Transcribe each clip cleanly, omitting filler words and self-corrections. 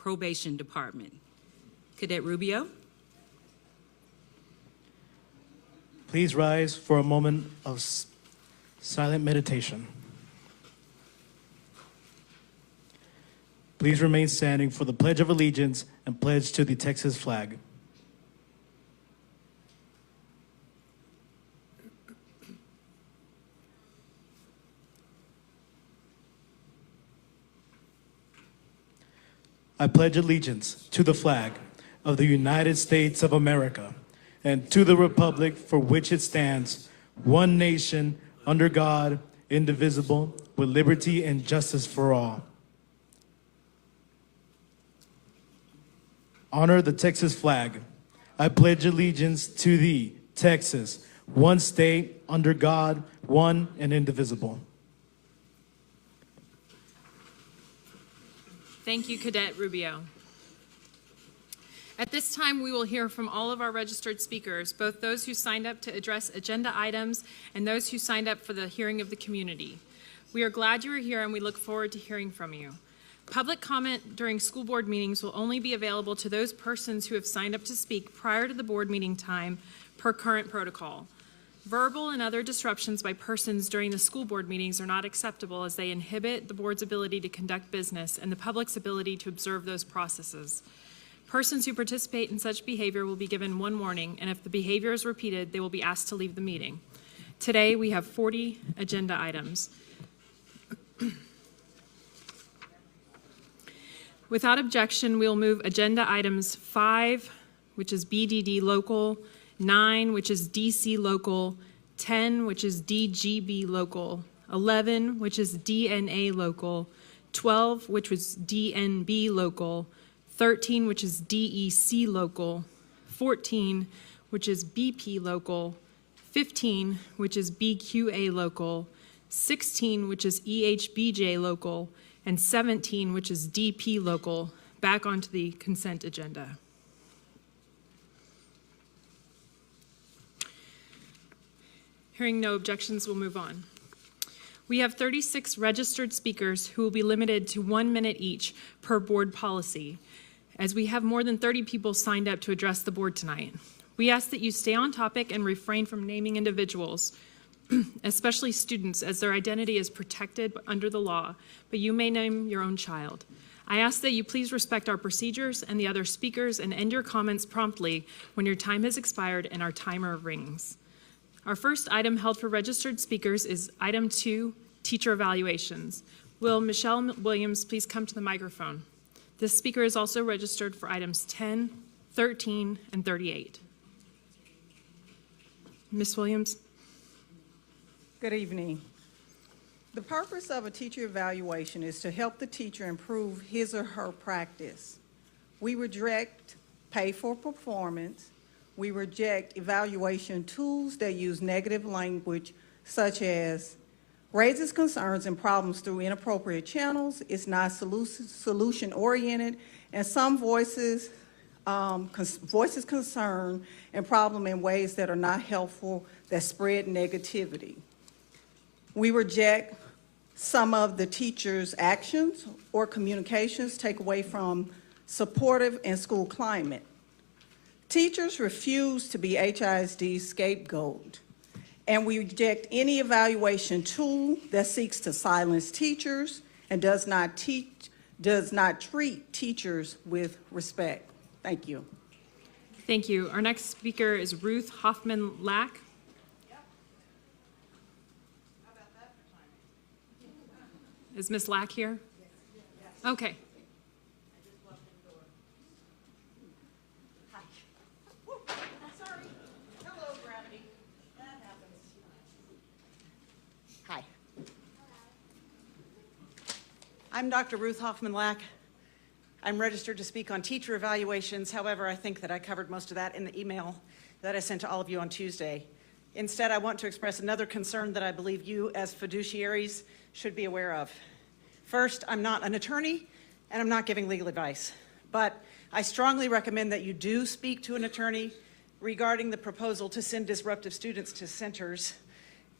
Probation Department. Cadet Rubio. Please rise for a moment of silent meditation. Please remain standing for the Pledge of Allegiance and pledge to the Texas flag. I pledge allegiance to the flag of the United States of America and to the republic for which it stands, one nation, under God, indivisible, with liberty and justice for all. Honor the Texas flag. I pledge allegiance to thee, Texas, one state, under God, one and indivisible. Thank you, Cadet Rubio. At this time, we will hear from all of our registered speakers, both those who signed up to address agenda items and those who signed up for the hearing of the community. We are glad you are here and we look forward to hearing from you. Public comment during school board meetings will only be available to those persons who have signed up to speak prior to the board meeting time per current protocol. Verbal and other disruptions by persons during the school board meetings are not acceptable as they inhibit the board's ability to conduct business and the public's ability to observe those processes. Persons who participate in such behavior will be given one warning, and if the behavior is repeated, they will be asked to leave the meeting. Today, we have 40 agenda items. Without objection, we will move agenda items 5, which is BDD local, 9, which is DC local, 10, which is DGB local, 11, which is DNA local, 12, which was DNB local, 13, which is DEC local, 14, which is BP local, 15, which is BQA local, 16, which is EHBJ local, and 17, which is DP local, back onto the consent agenda. Hearing no objections, we'll move on. We have 36 registered speakers who will be limited to 1 minute each per board policy, as we have more than 30 people signed up to address the board tonight. We ask that you stay on topic and refrain from naming individuals, especially students, as their identity is protected under the law, but you may name your own child. I ask that you please respect our procedures and the other speakers and end your comments promptly when your time has expired and our timer rings. Our first item held for registered speakers is item 2, teacher evaluations. Will Michelle Williams please come to the microphone? This speaker is also registered for items 10, 13, and 38. Ms. Williams. Good evening. The purpose of a teacher evaluation is to help the teacher improve his or her practice. We reject pay for performance. We reject evaluation tools that use negative language, such as raises concerns and problems through inappropriate channels, is not solution-oriented, and some voices concern and problem in ways that are not helpful, that spread negativity. We reject some of the teachers' actions or communications take away from supportive and school climate. Teachers refuse to be HISD's scapegoat, and we reject any evaluation tool that seeks to silence teachers and does not treat teachers with respect. Thank you. Thank you. Our next speaker is Ruth Hoffman-Lack. Is Ms. Lack here? Yes. Okay. Sorry. Hello, gravity. That happens. Hi. I'm Dr. Ruth Hoffman-Lack. I'm registered to speak on teacher evaluations. However, I think that I covered most of that in the email that I sent to all of you on Tuesday. Instead, I want to express another concern that I believe you as fiduciaries should be aware of. First, I'm not an attorney and I'm not giving legal advice, but I strongly recommend that you do speak to an attorney regarding the proposal to send disruptive students to centers,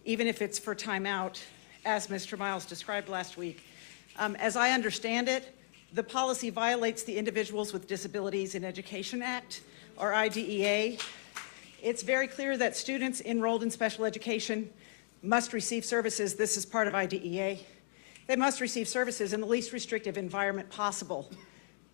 even if it's for timeout, as Mr. Miles described last week. As I understand it, The policy violates the Individuals with Disabilities in Education Act, or IDEA. It's very clear that students enrolled in special education must receive services. This is part of IDEA. They must receive services in the least restrictive environment possible.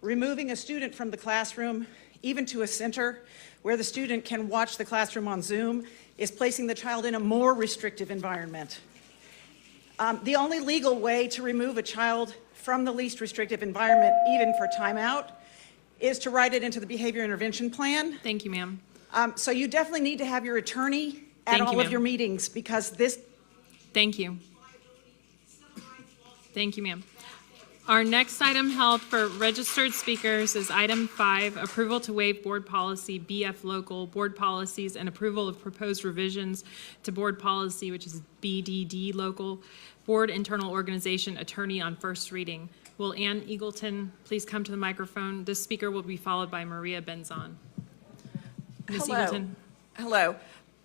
Removing a student from the classroom, even to a center where the student can watch the classroom on Zoom, is placing the child in a more restrictive environment. The only legal way to remove a child from the least restrictive environment, even for timeout, is to write it into the behavior intervention plan. Thank you, ma'am. So you definitely need to have your attorney at Thank you, all of ma'am. your meetings, because this. Thank you. Thank you, ma'am. Our next item held for registered speakers is item 5, approval to waive board policy BF local board policies and approval of proposed revisions to board policy, which is BDD local, board internal organization attorney on first reading. Will Ann Eagleton please come to the microphone? This speaker will be followed by Maria Benzon. Ms. Eagleton. Hello.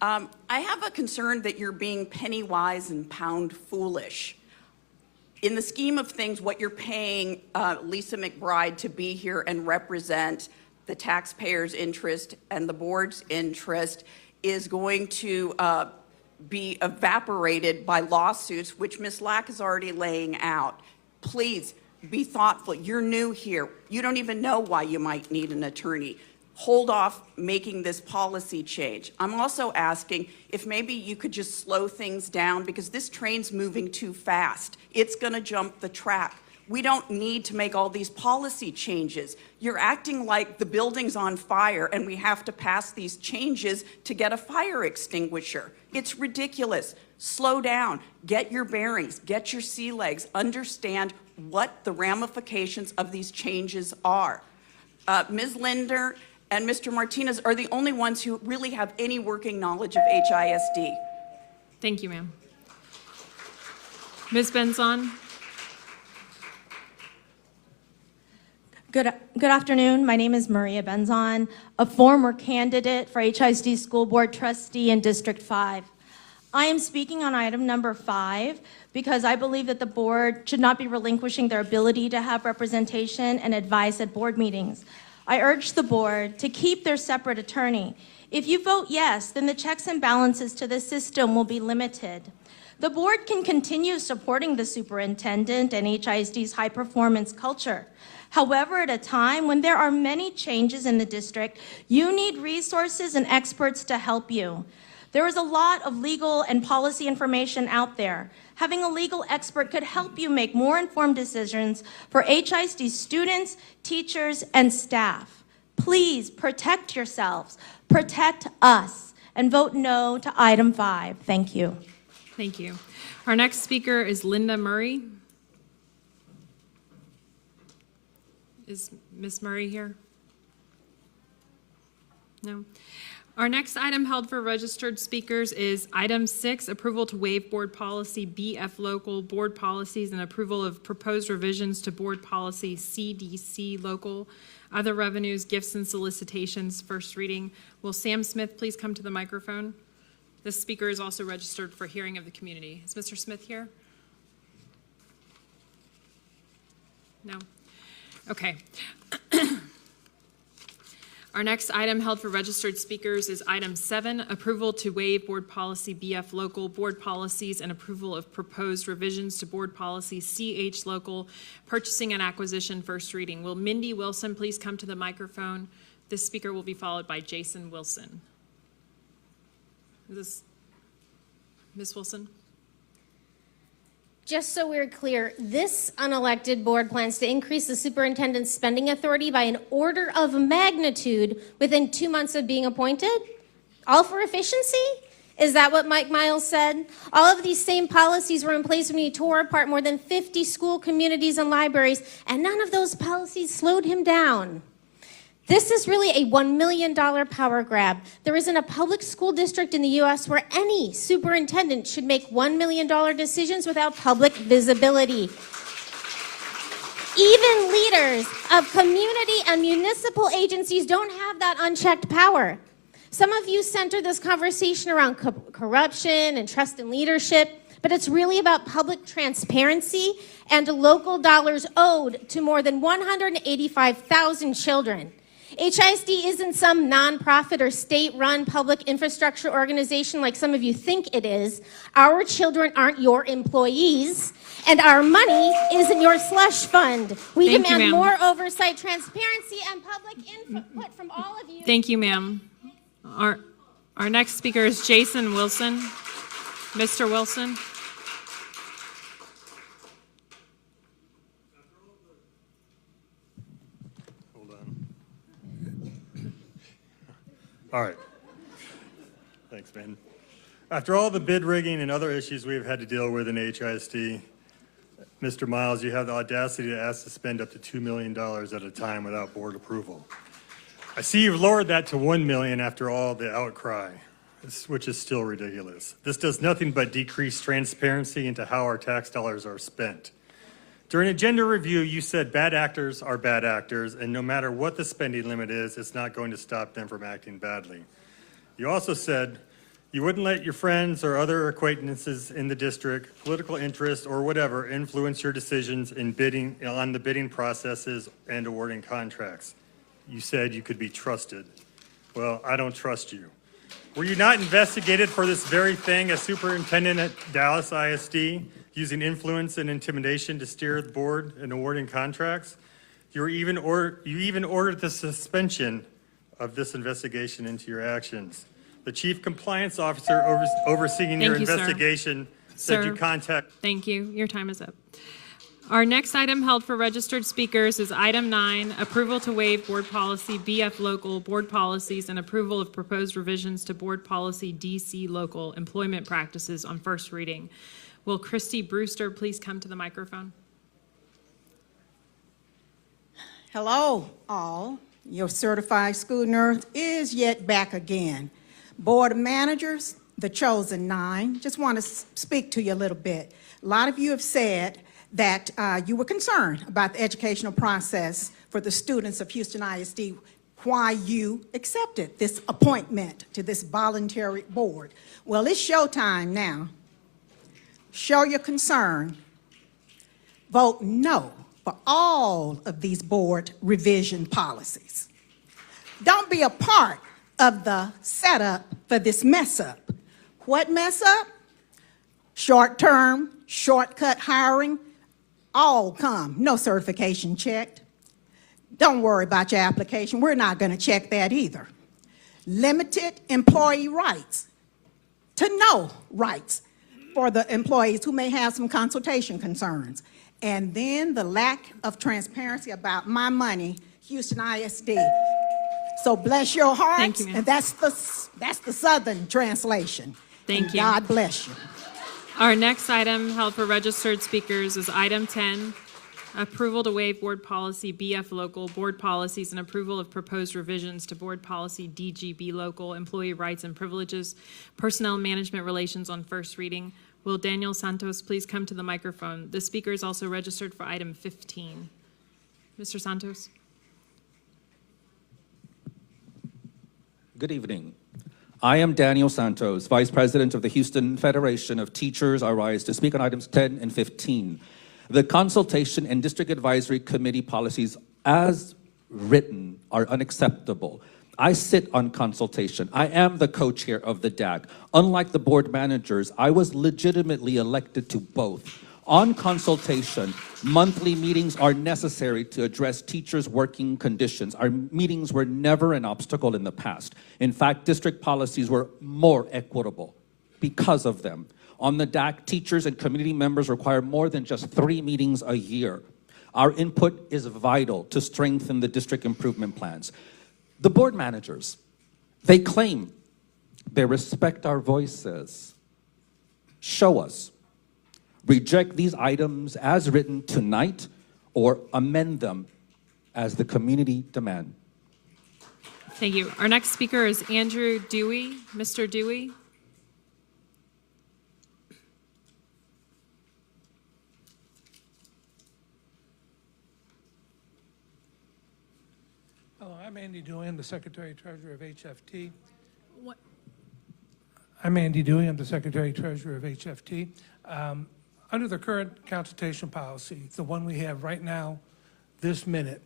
I have a concern that you're being penny wise and pound foolish. In the scheme of things, what you're paying Lisa McBride to be here and represent the taxpayers' interest and the board's interest is going to be evaporated by lawsuits, which Ms. Lack is already laying out. Please be thoughtful. You're new here. You don't even know why you might need an attorney. Hold off making this policy change. I'm also asking if maybe you could just slow things down, because this train's moving too fast. It's going to jump the track. We don't need to make all these policy changes. You're acting like the building's on fire and we have to pass these changes to get a fire extinguisher. It's ridiculous. Slow down. Get your bearings. Get your sea legs. Understand what the ramifications of these changes are. Ms. Linder and Mr. Martinez are the only ones who really have any working knowledge of HISD. Thank you, ma'am. Ms. Benzon. Good afternoon. My name is Maria Benzon, a former candidate for HISD School Board Trustee in District 5. I am speaking on item number 5 because I believe that the board should not be relinquishing their ability to have representation and advice at board meetings. I urge the board to keep their separate attorney. If you vote yes, then the checks and balances to the system will be limited. The board can continue supporting the superintendent and HISD's high-performance culture. However, at a time when there are many changes in the district, you need resources and experts to help you. There is a lot of legal and policy information out there. Having a legal expert could help you make more informed decisions for HISD students, teachers, and staff. Please protect yourselves, protect us, and vote no to item 5. Thank you. Thank you. Our next speaker is Linda Murray. Is Ms. Murray here? No. Our next item held for registered speakers is item 6, approval to waive board policy BF local board policies and approval of proposed revisions to board policy CDC local, other revenues, gifts, and solicitations, first reading. Will Sam Smith please come to the microphone? This speaker is also registered for hearing of the community. Is Mr. Smith here? No? Okay. Our next item held for registered speakers is item 7, approval to waive board policy BF local board policies and approval of proposed revisions to board policy CH local, purchasing and acquisition, first reading. Will Mindy Wilson please come to the microphone? This speaker will be followed by Jason Wilson. Is this Ms. Wilson? Just so we're clear, this unelected board plans to increase the superintendent's spending authority by an order of magnitude within 2 months of being appointed? All for efficiency? Is that what Mike Miles said? All of these same policies were in place when he tore apart more than 50 school communities and libraries, and none of those policies slowed him down. This is really a $1 million power grab. There isn't a public school district in the U.S. where any superintendent should make $1 million decisions without public visibility. Even leaders of community and municipal agencies don't have that unchecked power. Some of you center this conversation around corruption and trust in leadership, but it's really about public transparency and local dollars owed to more than 185,000 children. HISD isn't some nonprofit or state-run public infrastructure organization like some of you think it is. Our children aren't your employees, and our money isn't your slush fund. We Thank you, demand ma'am. more oversight, transparency, and public input from all of you. Thank you, ma'am. Our next speaker is Jason Wilson. Mr. Wilson. All right. Thanks, man. After all the bid rigging and other issues we've had to deal with in HISD, Mr. Miles, you have the audacity to ask to spend up to $2 million at a time without board approval. I see you've lowered that to $1 million after all the outcry, which is still ridiculous. This does nothing but decrease transparency into how our tax dollars are spent. During agenda review, you said bad actors are bad actors, and no matter what the spending limit is, it's not going to stop them from acting badly. You also said you wouldn't let your friends or other acquaintances in the district, political interest, or whatever influence your decisions in bidding on the bidding processes and awarding contracts. You said you could be trusted. Well, I don't trust you. Were you not investigated for this very thing as superintendent at Dallas ISD, using influence and intimidation to steer the board in awarding contracts? You even ordered the suspension of this investigation into your actions. The chief compliance officer overseeing your Thank you, sir. investigation said you Sir. contact. Thank you. Your time is up. Our next item held for registered speakers is item 9, approval to waive board policy BF local board policies and approval of proposed revisions to board policy DC local employment practices on first reading. Will Christy Brewster please come to the microphone? Hello, all. Your certified school nurse is yet back again. Board of Managers, the chosen 9, just want to speak to you a little bit. A lot of you have said that you were concerned about the educational process for the students of Houston ISD, why you accepted this appointment to this voluntary board. Well, it's showtime now. Show your concern. Vote no for all of these board revision policies. Don't be a part of the setup for this mess up. What mess up? Short-term, shortcut hiring, all come, no certification checked. Don't worry about your application. We're not going to check that either. Limited employee rights to no rights for the employees who may have some consultation concerns. And then the lack of transparency about my money, Houston ISD. So bless your hearts. Thank you, ma'am. And that's the Southern translation. Thank And you. God bless you. Our next item held for registered speakers is item 10, approval to waive board policy BF local board policies and approval of proposed revisions to board policy DGB local employee rights and privileges, personnel management relations on first reading. Will Daniel Santos please come to the microphone? The speaker is also registered for item 15. Mr. Santos. Good evening. I am Daniel Santos, Vice President of the Houston Federation of Teachers. I rise to speak on items 10 and 15. The consultation and district advisory committee policies as written are unacceptable. I sit on consultation. I am the co-chair of the DAC. Unlike the board managers, I was legitimately elected to both. On consultation, monthly meetings are necessary to address teachers' working conditions. Our meetings were never an obstacle in the past. In fact, district policies were more equitable because of them. On the DAC, teachers and community members require more than just 3 meetings a year. Our input is vital to strengthen the district improvement plans. The board managers, they claim they respect our voices. Show us. Reject these items as written tonight or amend them as the community demand. Thank you. Our next speaker is Andrew Dewey. Mr. Dewey. Hello, I'm Andy Dewey, the Secretary Treasurer of HFT. What? I'm Andy Dewey. I'm the Secretary-Treasurer of HFT. Under the current consultation policy, the one we have right now, this minute,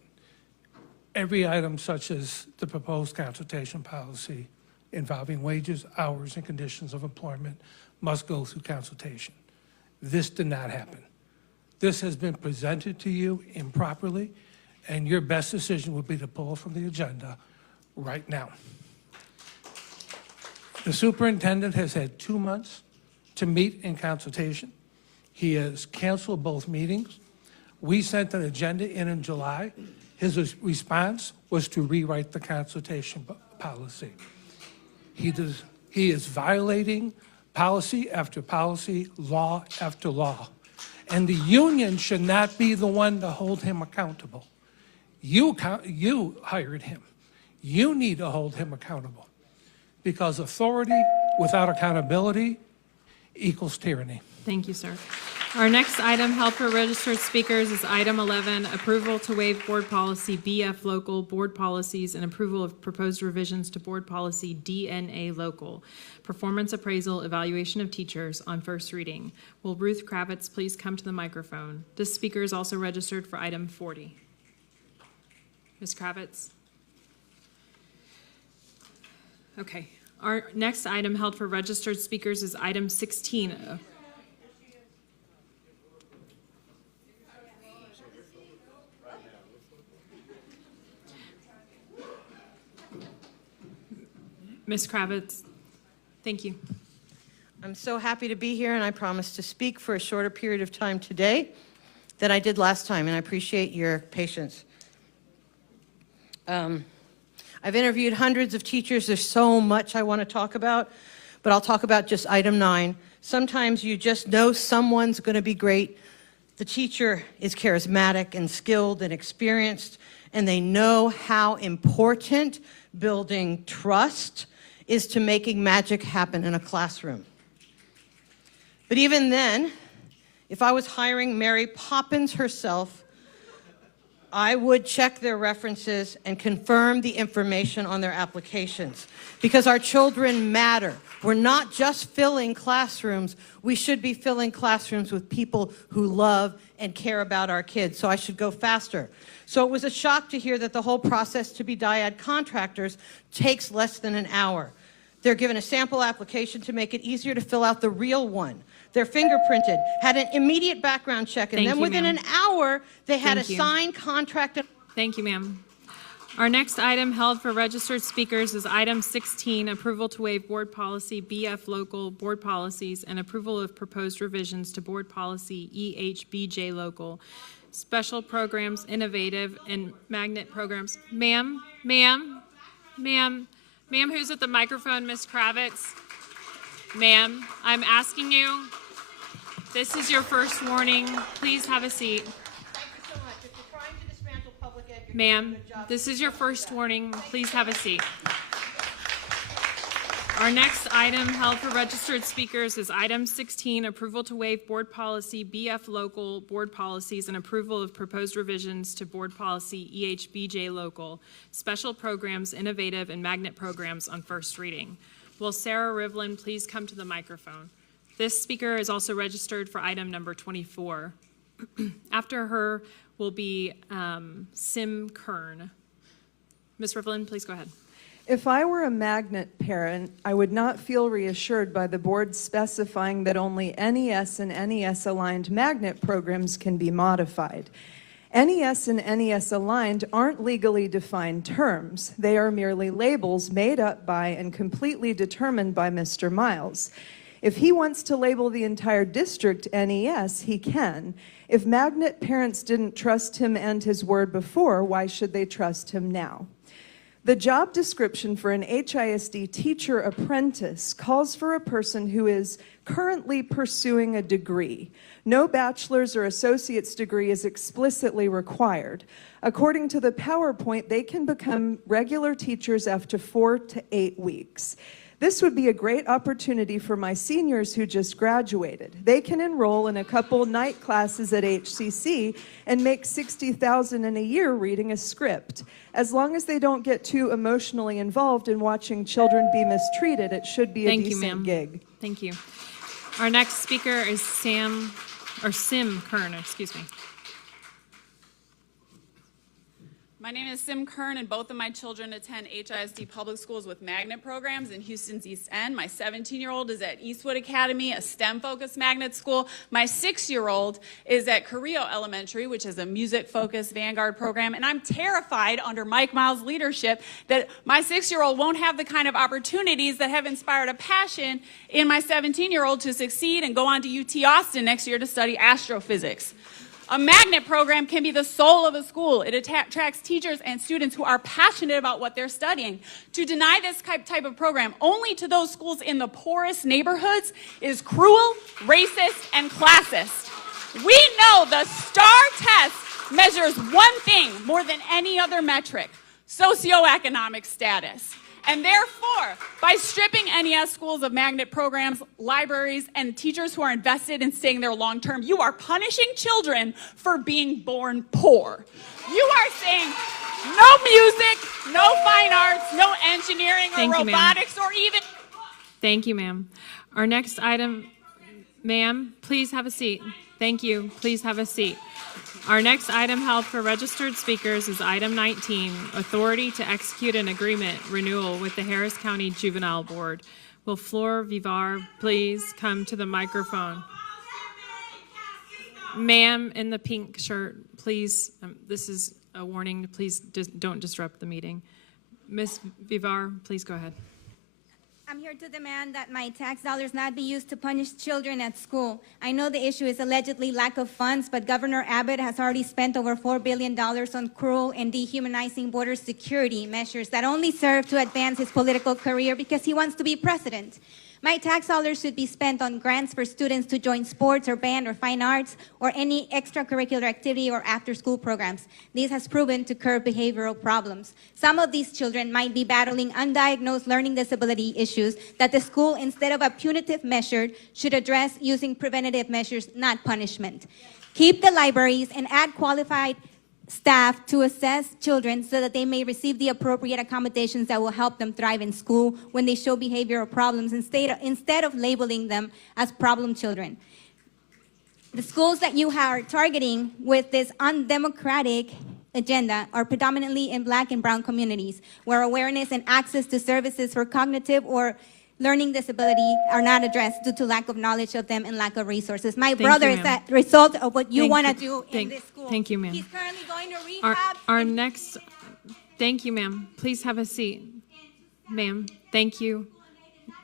every item such as the proposed consultation policy involving wages, hours, and conditions of employment must go through consultation. This did not happen. This has been presented to you improperly, and your best decision would be to pull it from the agenda right now. The superintendent has had 2 months to meet in consultation. He has canceled both meetings. We sent an agenda in July. His response was to rewrite the consultation policy. He is violating policy after policy, law after law. And the union should not be the one to hold him accountable. You hired him. You need to hold him accountable, because authority without accountability equals tyranny. Thank you, sir. Our next item held for registered speakers is item 11, approval to waive board policy BF local board policies and approval of proposed revisions to board policy DNA local, performance appraisal evaluation of teachers on first reading. Will Ruth Kravitz please come to the microphone? This speaker is also registered for item 40. Ms. Kravitz? Okay. Our next item held for registered speakers is item 16. Ms. Kravitz, thank you. I'm so happy to be here, and I promise to speak for a shorter period of time today than I did last time, and I appreciate your patience. I've interviewed hundreds of teachers. There's so much I want to talk about, but I'll talk about just item 9. Sometimes you just know someone's going to be great. The teacher is charismatic and skilled and experienced, and they know how important building trust is to making magic happen in a classroom. But even then, if I was hiring Mary Poppins herself, I would check their references and confirm the information on their applications, because our children matter. We're not just filling classrooms. We should be filling classrooms with people who love and care about our kids, so I should go faster. So it was a shock to hear that the whole process to be dyad contractors takes less than an hour. They're given a sample application to make it easier to fill out the real one. They're fingerprinted, had an immediate background check, and then within an hour, they had a signed contract. Thank you, ma'am. Our next item held for registered speakers is item 16, approval to waive board policy BF local board policies and approval of proposed revisions to board policy EHBJ local, special programs, innovative, and magnet programs. Ma'am, who's at the microphone? Ms. Kravitz? Ma'am, I'm asking you. This is your first warning. Please have a seat. Thank you so much. If you're trying to dismantle public ed, you're Ma'am, doing a good job. this is your first warning. Please have a seat. Our next item held for registered speakers is item 16, approval to waive board policy BF local board policies and approval of proposed revisions to board policy EHBJ local, special programs, innovative, and magnet programs on first reading. Will Sarah Rivlin please come to the microphone? This speaker is also registered for item number 24. After her will be Sim Kern. Ms. Rivlin, please go ahead. If I were a magnet parent, I would not feel reassured by the board specifying that only NES and NES-aligned magnet programs can be modified. NES and NES-aligned aren't legally defined terms. They are merely labels made up by and completely determined by Mr. Miles. If he wants to label the entire district NES, he can. If magnet parents didn't trust him and his word before, why should they trust him now? The job description for an HISD teacher apprentice calls for a person who is currently pursuing a degree. No bachelor's or associate's degree is explicitly required. According to the PowerPoint, they can become regular teachers after 4 to 8 weeks. This would be a great opportunity for my seniors who just graduated. They can enroll in a couple night classes at HCC and make $60,000 in a year reading a script. As long as they don't get too emotionally involved in watching children be mistreated, it should be a decent gig. Thank you. Our next speaker is Sim Kern, excuse me. My name is Sim Kern, and both of my children attend HISD public schools with magnet programs in Houston's East End. My 17-year-old is at Eastwood Academy, a STEM-focused magnet school. My 6-year-old is at Carrillo Elementary, which is a music-focused Vanguard program. And I'm terrified under Mike Miles' leadership that my 6-year-old won't have the kind of opportunities that have inspired a passion in my 17-year-old to succeed and go on to UT Austin next year to study astrophysics. A magnet program can be the soul of a school. It attracts teachers and students who are passionate about what they're studying. To deny this type of program only to those schools in the poorest neighborhoods is cruel, racist, and classist. We know the STAR test measures one thing more than any other metric: socioeconomic status. And therefore, by stripping NES schools of magnet programs, libraries, and teachers who are invested in staying there long term, you are punishing children for being born poor. You are saying no music, no fine arts, no engineering or robotics or even... Thank you, ma'am. Our next item, ma'am, please have a seat. Thank you. Please have a seat. Our next item held for registered speakers is item 19, authority to execute an agreement renewal with the Harris County Juvenile Board. Will Flor Vivar please come to the microphone? Ma'am in the pink shirt, please, this is a warning, please don't disrupt the meeting. Ms. Vivar, please go ahead. I'm here to demand that my tax dollars not be used to punish children at school. I know the issue is allegedly lack of funds, but Governor Abbott has already spent over $4 billion on cruel and dehumanizing border security measures that only serve to advance his political career because he wants to be president. My tax dollars should be spent on grants for students to join sports or band or fine arts or any extracurricular activity or after-school programs. This has proven to curb behavioral problems. Some of these children might be battling undiagnosed learning disability issues that the school, instead of a punitive measure, should address using preventative measures, not punishment. Keep the libraries and add qualified staff to assess children so that they may receive the appropriate accommodations that will help them thrive in school when they show behavioral problems instead of labeling them as problem children. The schools that you are targeting with this undemocratic agenda are predominantly in Black and brown communities where awareness and access to services for cognitive or learning disability are not addressed due to lack of knowledge of them and lack of resources. My brother is a result of what you want to do in this school. Thank you, ma'am. He's currently going to rehab. Our next, thank you, ma'am. Please have a seat. Ma'am, thank you.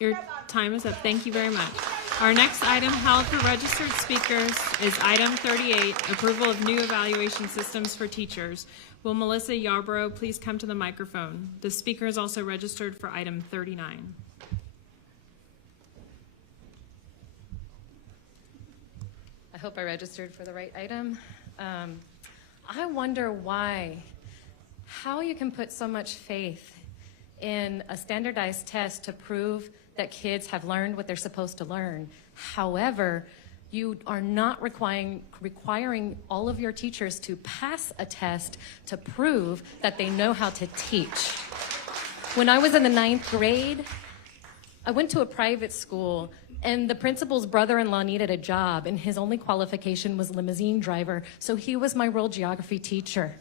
Your time is up. Thank you very much. Our next item held for registered speakers is item 38, approval of new evaluation systems for teachers. Will Melissa Yarborough please come to the microphone? The speaker is also registered for item 39. I hope I registered for the right item. I wonder how you can put so much faith in a standardized test to prove that kids have learned what they're supposed to learn. However, you are not requiring all of your teachers to pass a test to prove that they know how to teach. When I was in the 9th grade, I went to a private school, and the principal's brother-in-law needed a job, and his only qualification was limousine driver, so he was my world geography teacher.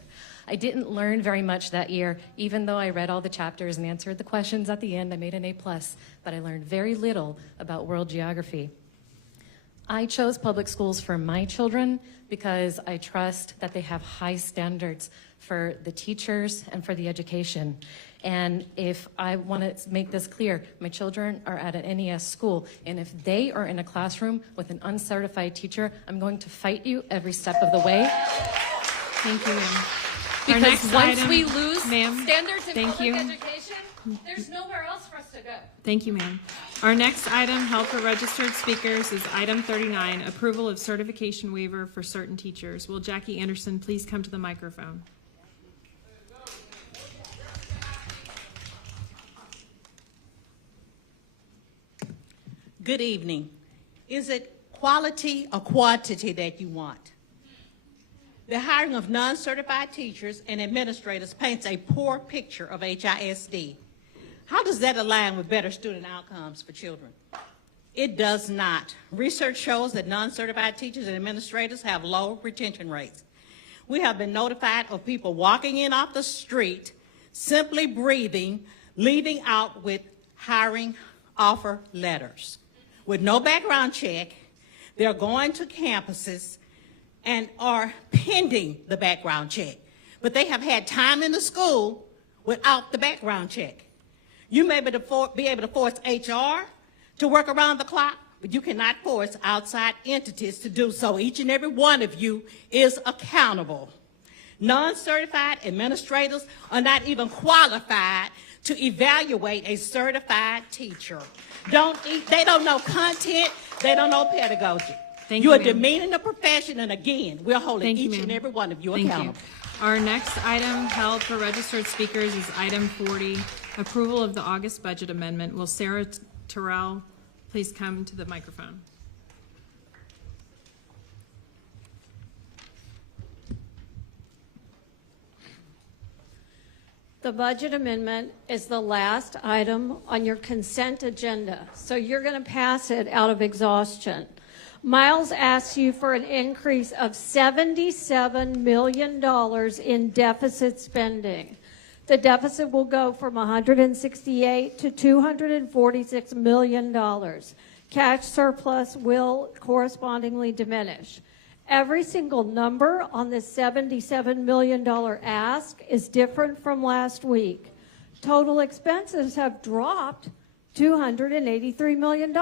I didn't learn very much that year, even though I read all the chapters and answered the questions at the end. I made an A+, but I learned very little about world geography. I chose public schools for my children because I trust that they have high standards for the teachers and for the education. And if I want to make this clear, my children are at an NES school, and if they are in a classroom with an uncertified teacher, I'm going to fight you every step of the way. Thank you, ma'am. Because once we lose standards in public education, There's nowhere else for us to go. Thank you, ma'am. Our next item held for registered speakers is item 39, approval of certification waiver for certain teachers. Will Jackie Anderson please come to the microphone? Good evening. Is it quality or quantity that you want? The hiring of non-certified teachers and administrators paints a poor picture of HISD. How does that align with better student outcomes for children? It does not. Research shows that non-certified teachers and administrators have low retention rates. We have been notified of people walking in off the street, simply breathing, leaving out with hiring offer letters. With no background check, they're going to campuses and are pending the background check. But they have had time in the school without the background check. You may be able to force HR to work around the clock, but you cannot force outside entities to do so. Each and every one of you is accountable. Non-certified administrators are not even qualified to evaluate a certified teacher. They don't know content, they don't know pedagogy. You are demeaning the profession, and again, we're holding each and every one of you accountable. Our next item held for registered speakers is item 40, approval of the August budget amendment. Will Sarah Terrell please come to the microphone? The budget amendment is the last item on your consent agenda, so you're going to pass it out of exhaustion. Miles asks you for an increase of $77 million in deficit spending. The deficit will go from $168 to $246 million. Cash surplus will correspondingly diminish. Every single number on this $77 million ask is different from last week. Total expenses have dropped $283 million,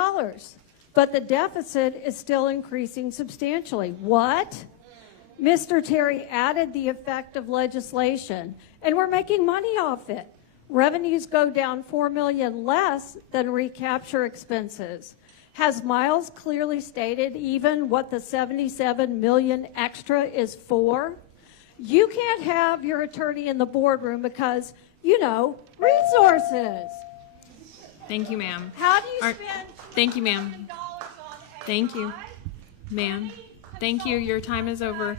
but the deficit is still increasing substantially. What? Mr. Terry added the effect of legislation, and we're making money off it. Revenues go down $4 million less than recapture expenses. Has Miles clearly stated even what the $77 million extra is for? You can't have your attorney in the boardroom because, you know, resources. Thank you, ma'am. How do you spend Thank you, ma'am. Thank you. Ma'am. Thank you. Your time is over.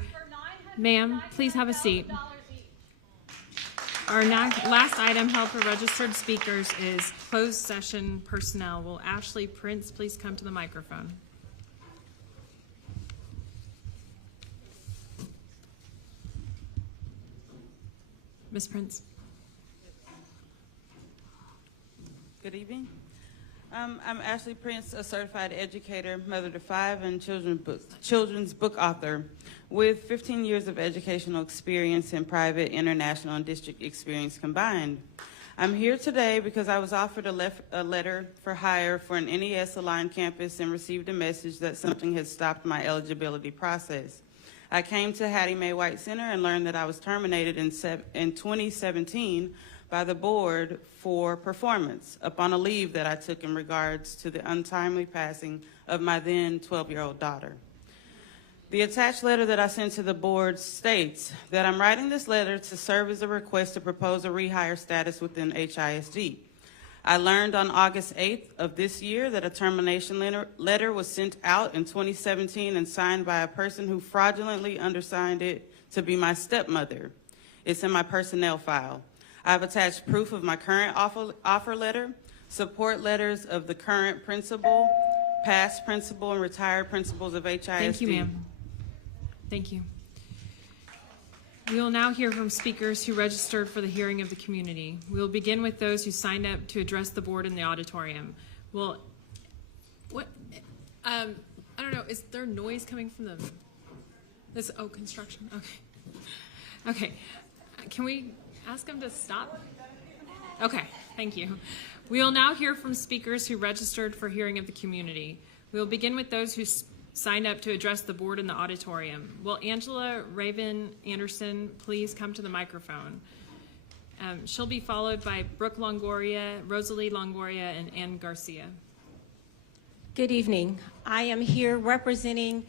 Ma'am, please have a seat. Our last item held for registered speakers is closed session personnel. Will Ashley Prince please come to the microphone? Ms. Prince. Good evening. I'm Ashley Prince, a certified educator, mother to 5, and children's book author with 15 years of educational experience in private, international, and district experience combined. I'm here today because I was offered a letter for hire for an NES-aligned campus and received a message that something had stopped my eligibility process. I came to Hattie Mae White Center and learned that I was terminated in 2017 by the board for performance upon a leave that I took in regards to the untimely passing of my then 12-year-old daughter. The attached letter that I sent to the board states that I'm writing this letter to serve as a request to propose a rehire status within HISD. I learned on August 8th of this year that a termination letter was sent out in 2017 and signed by a person who fraudulently undersigned it to be my stepmother. It's in my personnel file. I've attached proof of my current offer letter, support letters of the current principal, past principal, and retired principals of HISD. Thank you, ma'am. Thank you. We will now hear from speakers who registered for the hearing of the community. We will begin with those who signed up to address the board in the auditorium. Well, what? I don't know. Is there noise coming from them? Construction. Okay. Okay. Can we ask them to stop? Okay. Thank you. We will now hear from speakers who registered for hearing of the community. We will begin with those who signed up to address the board in the auditorium. Will Angela Raven Anderson please come to the microphone? She'll be followed by Brooke Longoria, Rosalie Longoria, and Ann Garcia. Good evening. I am here representing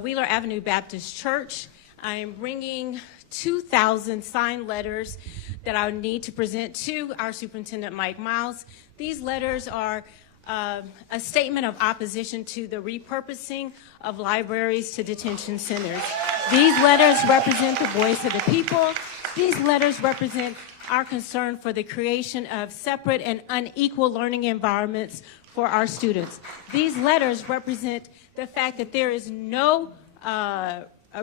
Wheeler Avenue Baptist Church. I am bringing 2,000 signed letters that I need to present to our Superintendent Mike Miles. These letters are a statement of opposition to the repurposing of libraries to detention centers. These letters represent the voice of the people. These letters represent our concern for the creation of separate and unequal learning environments for our students. These letters represent the fact that there is no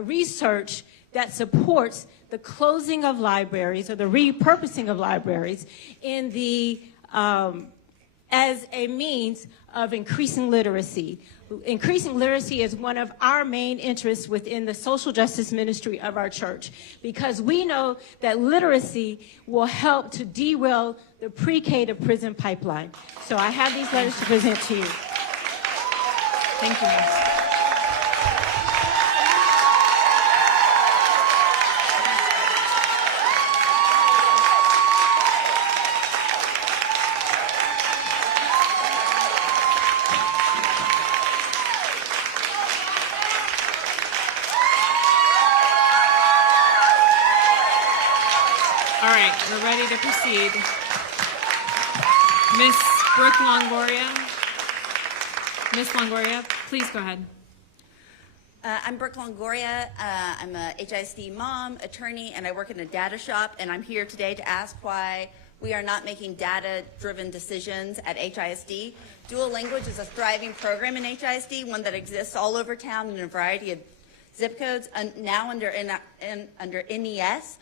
research that supports the closing of libraries or the repurposing of libraries in the as a means of increasing literacy. Increasing literacy is one of our main interests within the social justice ministry of our church, because we know that literacy will help to derail the pre-K to prison pipeline. So I have these letters to present to you. Thank you. All right, we're ready to proceed. Miss Brooke Longoria. Miss Longoria, please go ahead. I'm Brooke Longoria. I'm a HISD mom, attorney, and I work in a data shop, and I'm here today to ask why we are not making data-driven decisions at HISD. Dual language is a thriving program in HISD, one that exists all over town in a variety of zip codes. And now under NES,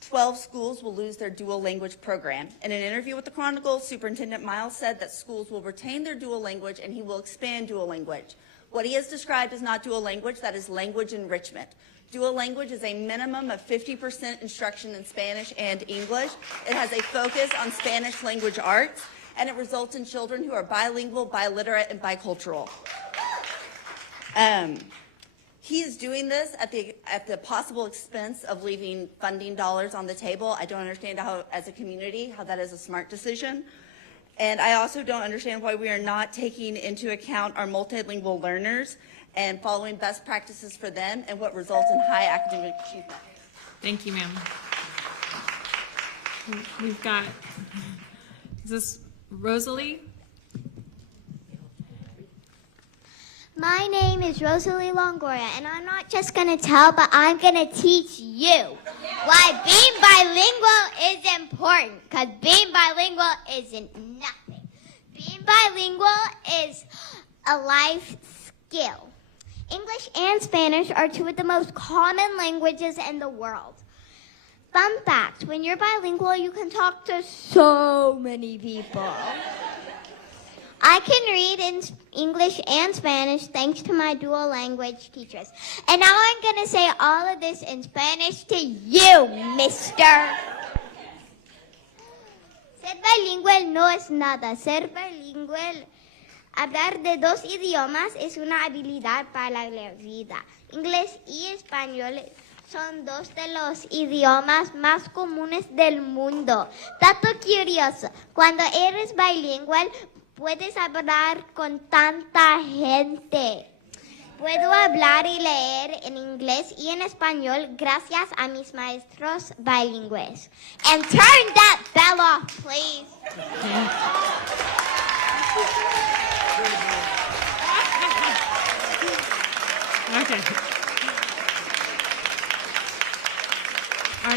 12 schools will lose their dual language program. In an interview with the Chronicle, Superintendent Miles said that schools will retain their dual language and he will expand dual language. What he has described is not dual language, that is language enrichment. Dual language is a minimum of 50% instruction in Spanish and English. It has a focus on Spanish language arts, and it results in children who are bilingual, biliterate, and bicultural. He is doing this at the possible expense of leaving funding dollars on the table. I don't understand how, as a community, how that is a smart decision. And I also don't understand why we are not taking into account our multilingual learners and following best practices for them and what results in high academic achievement. Thank you, ma'am. We've got, is this Rosalie? My name is Rosalie Longoria, and I'm not just going to tell, but I'm going to teach you why being bilingual is important, because being bilingual isn't nothing. Being bilingual is a life skill. English and Spanish are two of the most common languages in the world. Fun fact, when you're bilingual, you can talk to so many people. I can read in English and Spanish thanks to my dual language teachers. And now I'm going to say all of this in Spanish to you, mister. Ser bilingüe no es nada. Ser bilingüe, hablar de dos idiomas es una habilidad para la vida. Inglés y español son dos de los idiomas más comunes del mundo. Dato curioso, cuando eres bilingüe, puedes hablar con tanta gente. Puedo hablar y leer en inglés y en español gracias a mis maestros bilingües. And turn that bell off, please. Okay. Our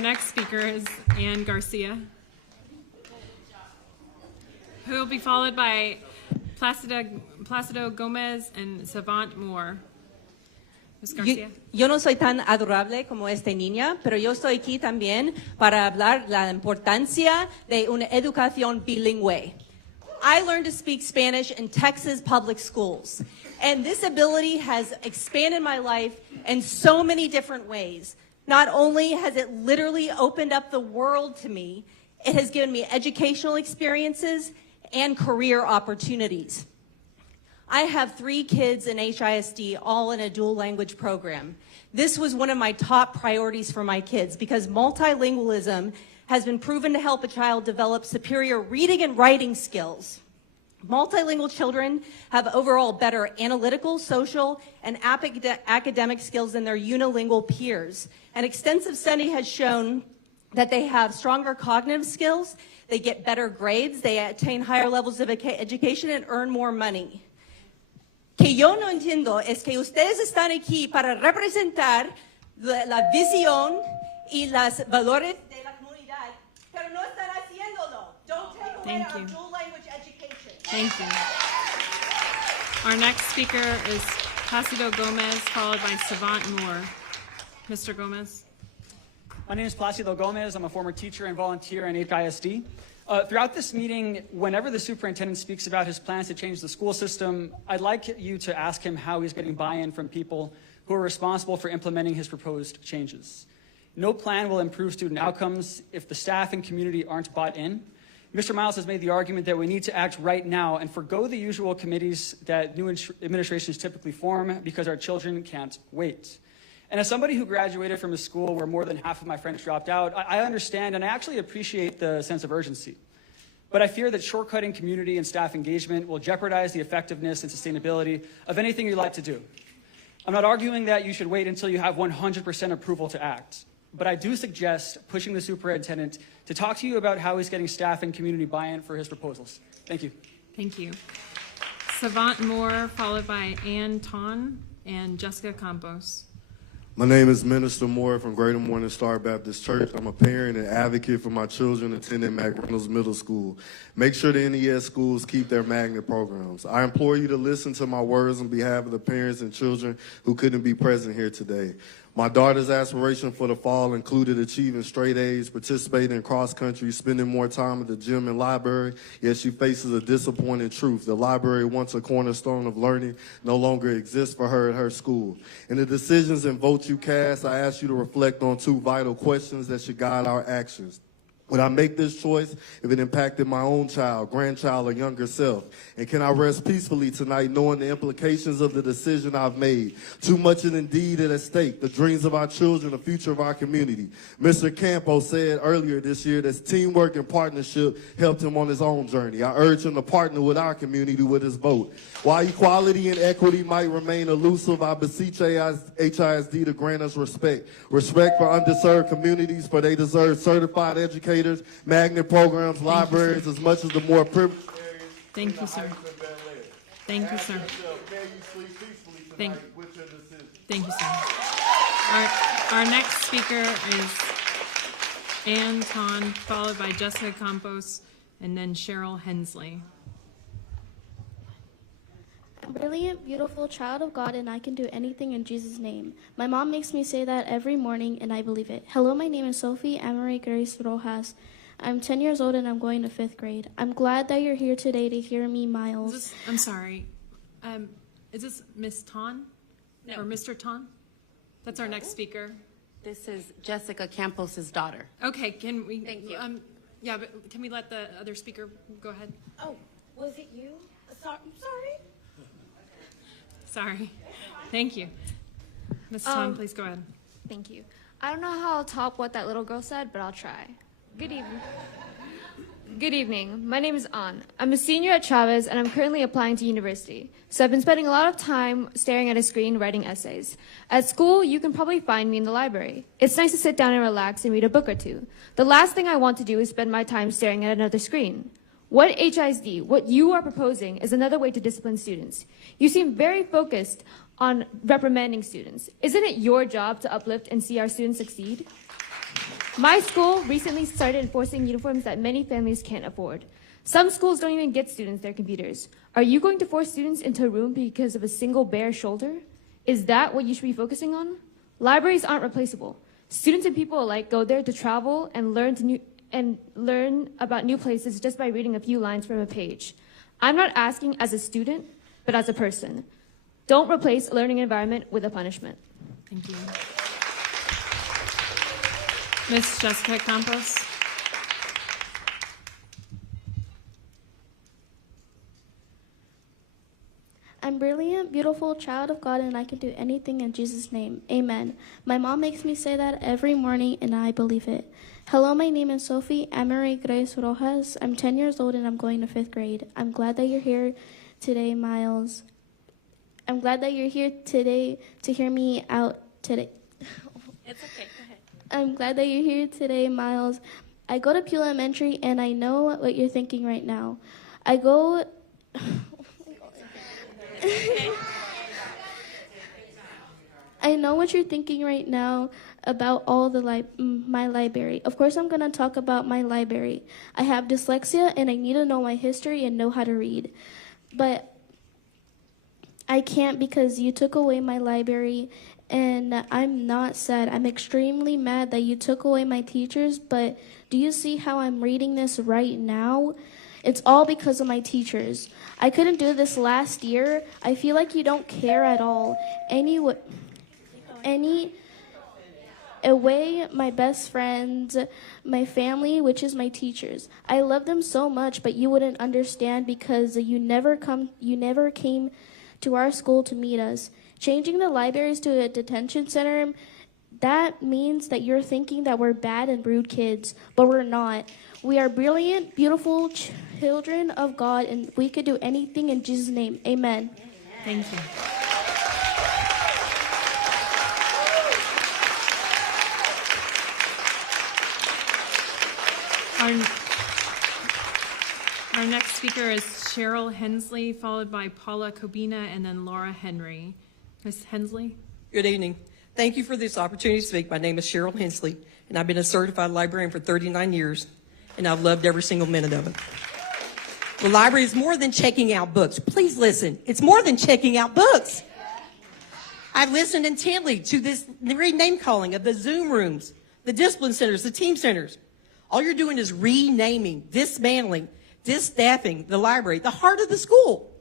next speaker is Ann Garcia, who will be followed by Placido Gomez and Savant Moore. Ms. Garcia. Yo no soy tan adorable como esta niña, pero yo estoy aquí también para hablar la importancia de una educación bilingüe. I learned to speak Spanish in Texas public schools, and this ability has expanded my life in so many different ways. Not only has it literally opened up the world to me, it has given me educational experiences and career opportunities. I have 3 kids in HISD, all in a dual language program. This was one of my top priorities for my kids because multilingualism has been proven to help a child develop superior reading and writing skills. Multilingual children have overall better analytical, social, and academic skills than their unilingual peers. An extensive study has shown that they have stronger cognitive skills, they get better grades, they attain higher levels of education, and earn more money. Que yo no entiendo es que ustedes están aquí para representar la visión y los valores de la comunidad, pero no están haciéndolo. Don't take away Thank our you. dual language education. Thank you. Our next speaker is Placido Gomez, followed by Savant Moore. Mr. Gomez. My name is Placido Gomez. I'm a former teacher and volunteer in HISD. Throughout this meeting, whenever the superintendent speaks about his plans to change the school system, I'd like you to ask him how he's getting buy-in from people who are responsible for implementing his proposed changes. No plan will improve student outcomes if the staff and community aren't bought in. Mr. Miles has made the argument that we need to act right now and forgo the usual committees that new administrations typically form because our children can't wait. And as somebody who graduated from a school where more than half of my friends dropped out, I understand and I actually appreciate the sense of urgency. But I fear that shortcutting community and staff engagement will jeopardize the effectiveness and sustainability of anything you'd like to do. I'm not arguing that you should wait until you have 100% approval to act, but I do suggest pushing the superintendent to talk to you about how he's getting staff and community buy-in for his proposals. Thank you. Thank you. Savant Moore, followed by Ann Ton and Jessica Campos. My name is Minister Moore from Greater Morning Star Baptist Church. I'm a parent and advocate for my children attending McReynolds Middle School. Make sure the NES schools keep their magnet programs. I implore you to listen to my words on behalf of the parents and children who couldn't be present here today. My daughter's aspiration for the fall included achieving straight A's, participating in cross-country, spending more time at the gym and library, yet she faces a disappointing truth. The library, once a cornerstone of learning, no longer exists for her at her school. In the decisions and votes you cast, I ask you to reflect on two vital questions that should guide our actions. Would I make this choice if it impacted my own child, grandchild, or younger self? And can I rest peacefully tonight knowing the implications of the decision I've made? Too much is indeed at stake, the dreams of our children, the future of our community. Mr. Campo said earlier this year that teamwork and partnership helped him on his own journey. I urge him to partner with our community with his vote. While equality and equity might remain elusive, I beseech HISD to grant us respect. Respect for underserved communities, for they deserve certified educators, magnet programs, libraries, as much as the more privileged areas. Thank you, sir. Thank you, sir. Thank you, sir. Our next speaker is Ann Ton, followed by Jessica Campos, and then Cheryl Hensley. Brilliant, beautiful child of God, and I can do anything in Jesus' name. My mom makes me say that every morning, and I believe it. Hello, my name is Sophie Amory Grace Rojas. I'm 10 years old, and I'm going to 5th grade. I'm glad that you're here today to hear me, Miles. I'm sorry. Is this Miss Ton? No. Or Mr. Ton? That's our next speaker. This is Jessica Campos' daughter. Okay, can we? Thank you. Yeah, but can we let the other speaker go ahead? Oh, was it you? I'm sorry. Sorry. Thank you. Ms. Ton, please go ahead. Thank you. I don't know how I'll top what that little girl said, but I'll try. Good evening. Good evening. My name is An. I'm a senior at Chavez, and I'm currently applying to university. So I've been spending a lot of time staring at a screen writing essays. At school, you can probably find me in the library. It's nice to sit down and relax and read a book or two. The last thing I want to do is spend my time staring at another screen. What HISD, what you are proposing, is another way to discipline students. You seem very focused on reprimanding students. Isn't it your job to uplift and see our students succeed? My school recently started enforcing uniforms that many families can't afford. Some schools don't even get students their computers. Are you going to force students into a room because of a single bare shoulder? Is that what you should be focusing on? Libraries aren't replaceable. Students and people alike go there to travel and learn about new places just by reading a few lines from a page. I'm not asking as a student, but as a person. Don't replace a learning environment with a punishment. Thank you. Ms. Jessica Campos. I'm brilliant, beautiful, child of God, and I can do anything in Jesus' name. Amen. My mom makes me say that every morning, and I believe it. Hello, my name is Sophie Amory Grace Rojas. I'm 10 years old, and I'm going to 5th grade. I'm glad that you're here today, Miles. I'm glad that you're here today to hear me out today. It's okay, go ahead. I'm glad that you're here today, Miles. I go to Peel Elementary, and I know what you're thinking right now. I know what you're thinking right now about all the my library. Of course, I'm going to talk about my library. I have dyslexia, and I need to know my history and know how to read. But I can't because you took away my library, and I'm not sad. I'm extremely mad that you took away my teachers, but do you see how I'm reading this right now? It's all because of my teachers. I couldn't do this last year. I feel like you don't care at all. Away, my best friends, my family, which is my teachers. I love them so much, but you wouldn't understand because you never came to our school to meet us. Changing the libraries to a detention center, that means that you're thinking that we're bad and rude kids, but we're not. We are brilliant, beautiful children of God, and we could do anything in Jesus' name. Amen. Thank you. Our next speaker is Cheryl Hensley, followed by Paula Kobina, and then Laura Henry. Ms. Hensley? Good evening. Thank you for this opportunity to speak. My name is Cheryl Hensley, and I've been a certified librarian for 39 years, and I've loved every single minute of it. The library is more than checking out books. Please listen. It's more than checking out books. I've listened intently to this rename calling of the Zoom rooms, the discipline centers, the team centers. All you're doing is renaming, dismantling, disstaffing the library, the heart of the school.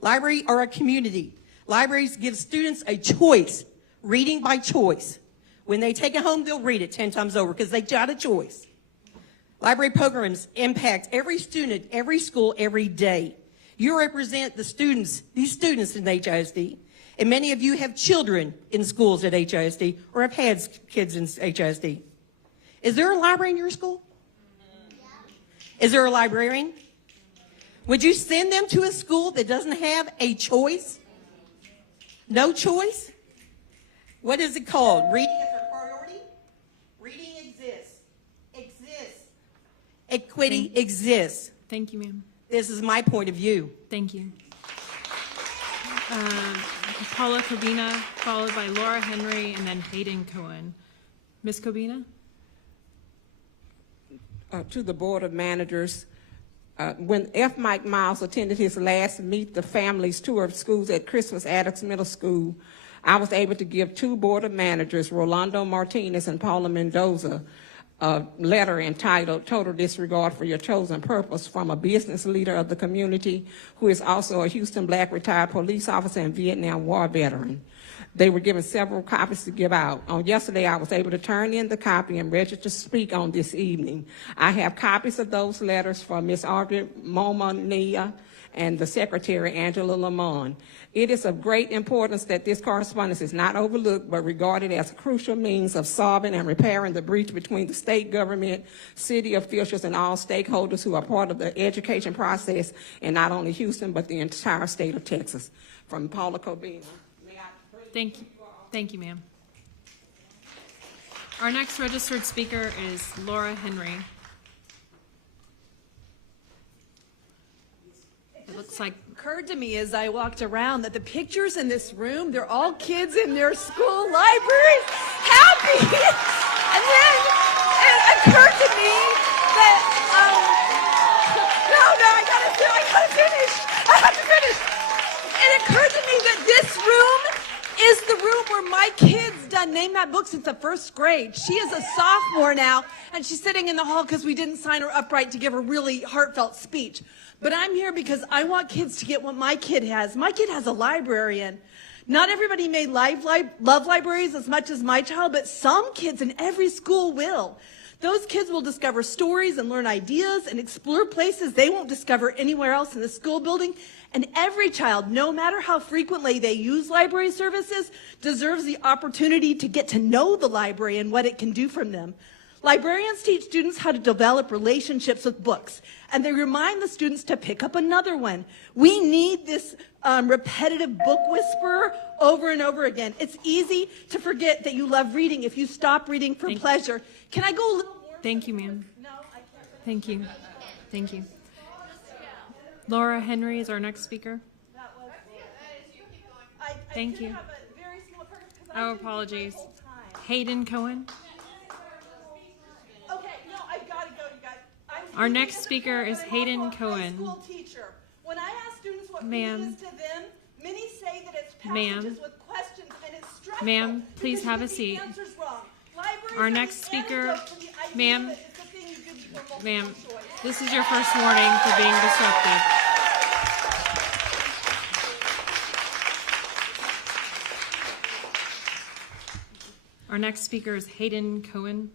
Libraries are a community. Libraries give students a choice, reading by choice. When they take it home, they'll read it 10 times over because they got a choice. Library programs impact every student, every school, every day. You represent the students, these students in HISD, and many of you have children in schools at HISD or have had kids in HISD. Is there a library in your school? Is there a librarian? Would you send them to a school that doesn't have a choice? No choice? What is it called? Reading is a priority? Reading exists. Equity exists. Thank you, ma'am. This is my point of view. Thank you. Paula Kobina, followed by Laura Henry, and then Hayden Cohen. Ms. Kobina? To the Board of Managers, when F. Mike Miles attended his last Meet the Families tour of schools at Christmas Attucks Middle School, I was able to give 2 Board of Managers, Rolando Martinez and Paula Mendoza, a letter entitled Total Disregard for Your Chosen Purpose from a business leader of the community who is also a Houston Black retired police officer and Vietnam War veteran. They were given several copies to give out. On yesterday, I was able to turn in the copy and register to speak on this evening. I have copies of those letters from Ms. Audrey Momania and the Secretary, Angela Lamont. It is of great importance that this correspondence is not overlooked, but regarded as a crucial means of solving and repairing the breach between the state government, city officials, and all stakeholders who are part of the education process in not only Houston, but the entire state of Texas. From Paula Kobina. Thank you. Thank you, ma'am. Our next registered speaker is Laura Henry. It looks like occurred to me as I walked around that the pictures in this room, they're all kids in their school libraries, happy. And then it occurred to me that, I have to finish. It occurred to me that this room is the room where my kid's done Name That Book since the 1st grade. She is a sophomore now, and she's sitting in the hall because we didn't sign her up right to give a really heartfelt speech. But I'm here because I want kids to get what my kid has. My kid has a librarian. Not everybody may love libraries as much as my child, but some kids in every school will. Those kids will discover stories and learn ideas and explore places they won't discover anywhere else in the school building. And every child, no matter how frequently they use library services, deserves the opportunity to get to know the library and what it can do for them. Librarians teach students how to develop relationships with books, and they remind the students to pick up another one. We need this repetitive book whisperer over and over again. It's easy to forget that you love reading if you stop reading for pleasure. Can I go a little more? Thank you, ma'am. Thank you. Thank you. Laura Henry is our next speaker. Thank you. Oh, apologies. Hayden Cohen. Okay, no, I've got to go, you guys. Our next speaker is Hayden Cohen. School teacher. When I ask students what Ma'am. reading is to them, many say that it's Ma'am. passages with questions and it's stressful. Ma'am, please because have you a get the seat. answers wrong. Libraries Our are next the speaker, antidote to the idea ma'am, that it's the thing you do for multiple ma'am, choice. this is your first warning for being disruptive. Our next speaker is Hayden Cohen.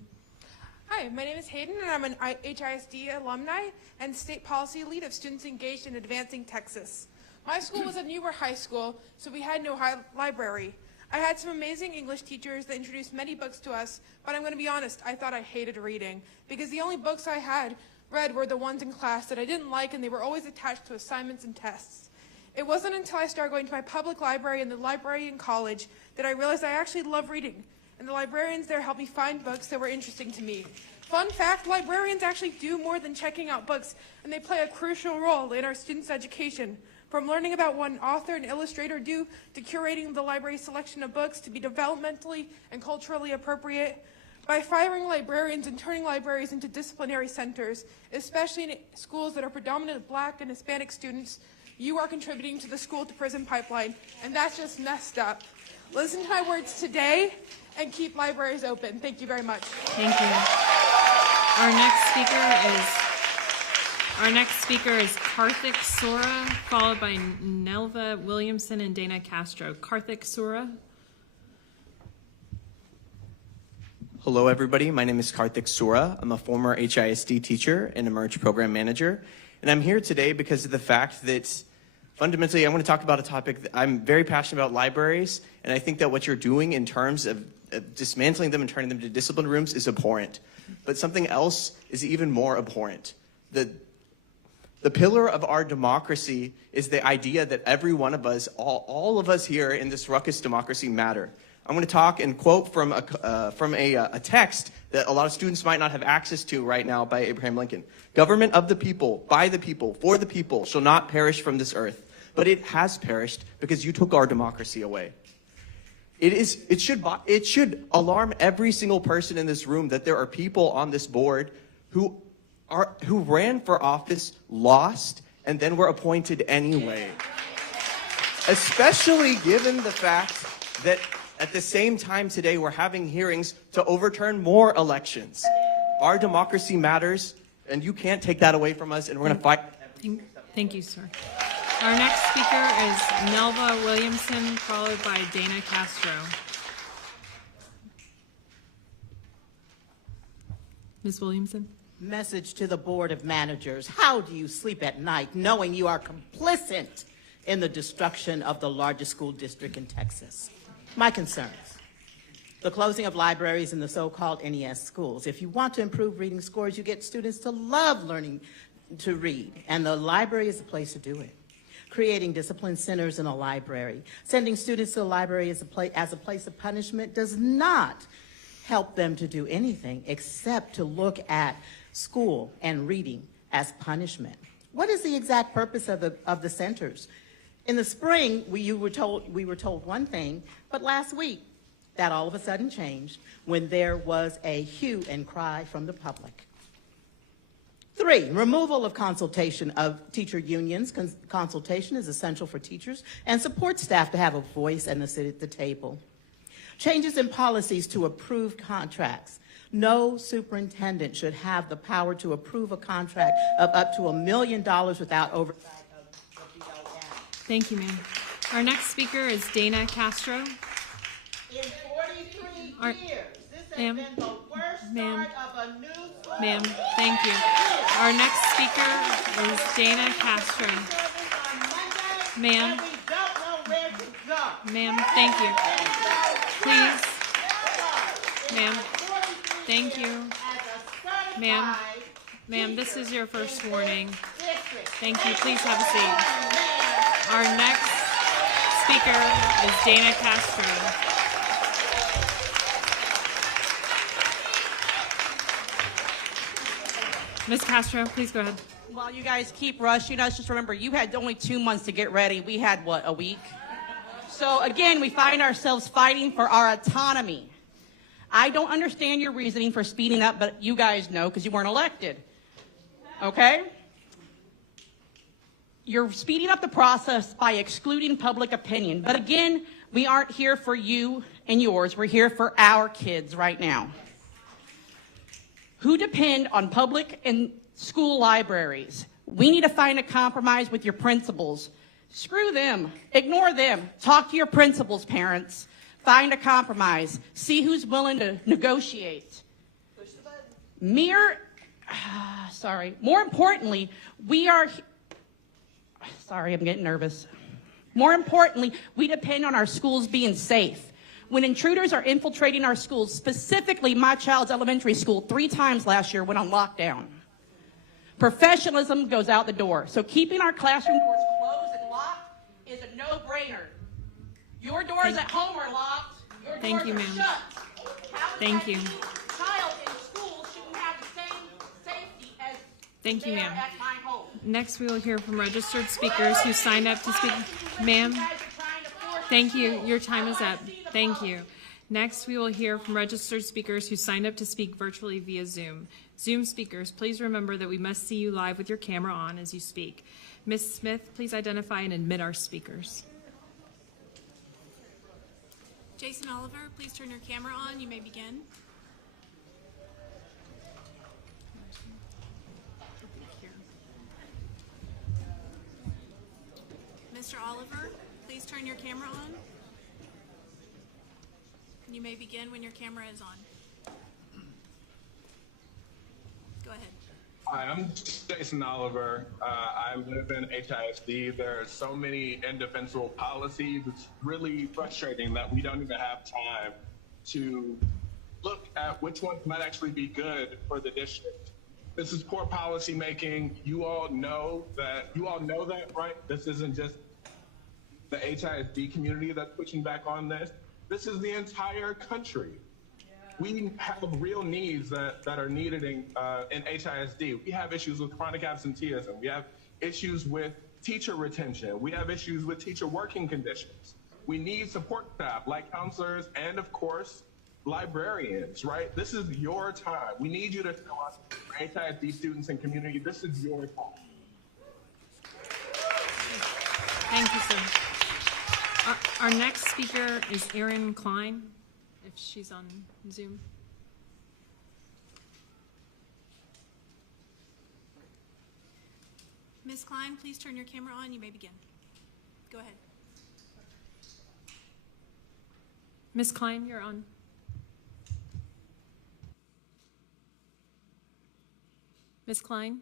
Hi, my name is Hayden, and I'm an HISD alumni and state policy lead of Students Engaged in Advancing Texas. My school was a newer high school, so we had no library. I had some amazing English teachers that introduced many books to us, but I'm going to be honest, I thought I hated reading, because the only books I had read were the ones in class that I didn't like, and they were always attached to assignments and tests. It wasn't until I started going to my public library and the library in college that I realized I actually love reading, and the librarians there helped me find books that were interesting to me. Fun fact, librarians actually do more than checking out books, and they play a crucial role in our students' education. From learning about what an author and illustrator do, to curating the library's selection of books to be developmentally and culturally appropriate. By firing librarians and turning libraries into disciplinary centers, especially in schools that are predominantly Black and Hispanic students, you are contributing to the school-to-prison pipeline, and that's just messed up. Listen to my words today and keep libraries open. Thank you very much. Thank you. Our next speaker is Karthik Sura, followed by Nelva Williamson and Dana Castro. Karthik Sura. Hello, everybody. My name is Karthik Sura. I'm a former HISD teacher and Emerge program manager. And I'm here today because of the fact that fundamentally I want to talk about a topic that I'm very passionate about, libraries. And I think that what you're doing in terms of dismantling them and turning them into discipline rooms is abhorrent. But something else is even more abhorrent. The pillar of our democracy is the idea that every one of us, all of us here in this ruckus democracy matter. I'm going to talk and quote from a text that a lot of students might not have access to right now by Abraham Lincoln. Government of the people, by the people, for the people shall not perish from this earth. But it has perished because you took our democracy away. It should alarm every single person in this room that there are people on this board who ran for office, lost, and then were appointed anyway. Especially given the fact that at the same time today we're having hearings to overturn more elections. Our democracy matters, and you can't take that away from us, and we're going to fight. Thank you, sir. Our next speaker is Nelva Williamson, followed by Dana Castro. Ms. Williamson. Message to the Board of Managers. How do you sleep at night knowing you are complicit in the destruction of the largest school district in Texas? My concerns. The closing of libraries in the so-called NES schools. If you want to improve reading scores, you get students to love learning to read, and the library is the place to do it. Creating discipline centers in a library. Sending students to the library as a place of punishment does not help them to do anything except to look at school and reading as punishment. What is the exact purpose of the centers? In the spring, we were told one thing, but last week, that all of a sudden changed when there was a hue and cry from the public. 3, removal of consultation of teacher unions. Consultation is essential for teachers and support staff to have a voice and to sit at the table. Changes in policies to approve contracts. No superintendent should have the power to approve a contract of up to $1 million without oversight of the DOM. Thank you, ma'am. Our next speaker is Dana Castro. In 43 years, this has been the worst start of a new school. Ma'am, thank you. Our next speaker is Dana Castro. Ma'am. Ma'am, thank you. Please. Ma'am, thank you. Ma'am, this is your first warning. Thank you. Please have a seat. Our next speaker is Dana Castro. Ms. Castro, please go ahead. While you guys keep rushing us, just remember you had only 2 months to get ready. We had, what, a week? So again, we find ourselves fighting for our autonomy. I don't understand your reasoning for speeding up, but you guys know because you weren't elected. Okay? You're speeding up the process by excluding public opinion. But again, we aren't here for you and yours. We're here for our kids right now, who depend on public and school libraries. We need to find a compromise with your principals. Screw them. Ignore them. Talk to your principals, parents. Find a compromise. See who's willing to negotiate. More importantly, I'm getting nervous. More importantly, we depend on our schools being safe. When intruders are infiltrating our schools, specifically my child's elementary school, 3 times last year went on lockdown. Professionalism goes out the door. So keeping our classroom doors closed and locked is a no-brainer. Your doors at home are locked. Your Thank you, doors ma'am. are shut. Thank you. Child in school shouldn't have the same safety as Thank you, there ma'am. at my home. Next, we will hear from registered speakers who signed up to speak. Ma'am, thank you. Your time is up. Thank you. Next, we will hear from registered speakers who signed up to speak virtually via Zoom. Zoom speakers, please remember that we must see you live with your camera on as you speak. Ms. Smith, please identify and admit our speakers. Jason Oliver, please turn your camera on. You may begin. Mr. Oliver, please turn your camera on. You may begin when your camera is on. Go ahead. Hi, I'm Jason Oliver. I live in HISD. There are so many indefensible policies. It's really frustrating that we don't even have time to look at which ones might actually be good for the district. This is poor policy making. You all know that, right? This isn't just the HISD community that's pushing back on this. This is the entire country. We have real needs that are needed in HISD. We have issues with chronic absenteeism. We have issues with teacher retention. We have issues with teacher working conditions. We need support staff like counselors and, of course, librarians, right? This is your time. We need you to show us for HISD students and community. This is your time. Thank you, sir. Our next speaker is Erin Klein, if she's on Zoom. Ms. Klein, please turn your camera on. You may begin. Go ahead. Ms. Klein, you're on. Ms. Klein,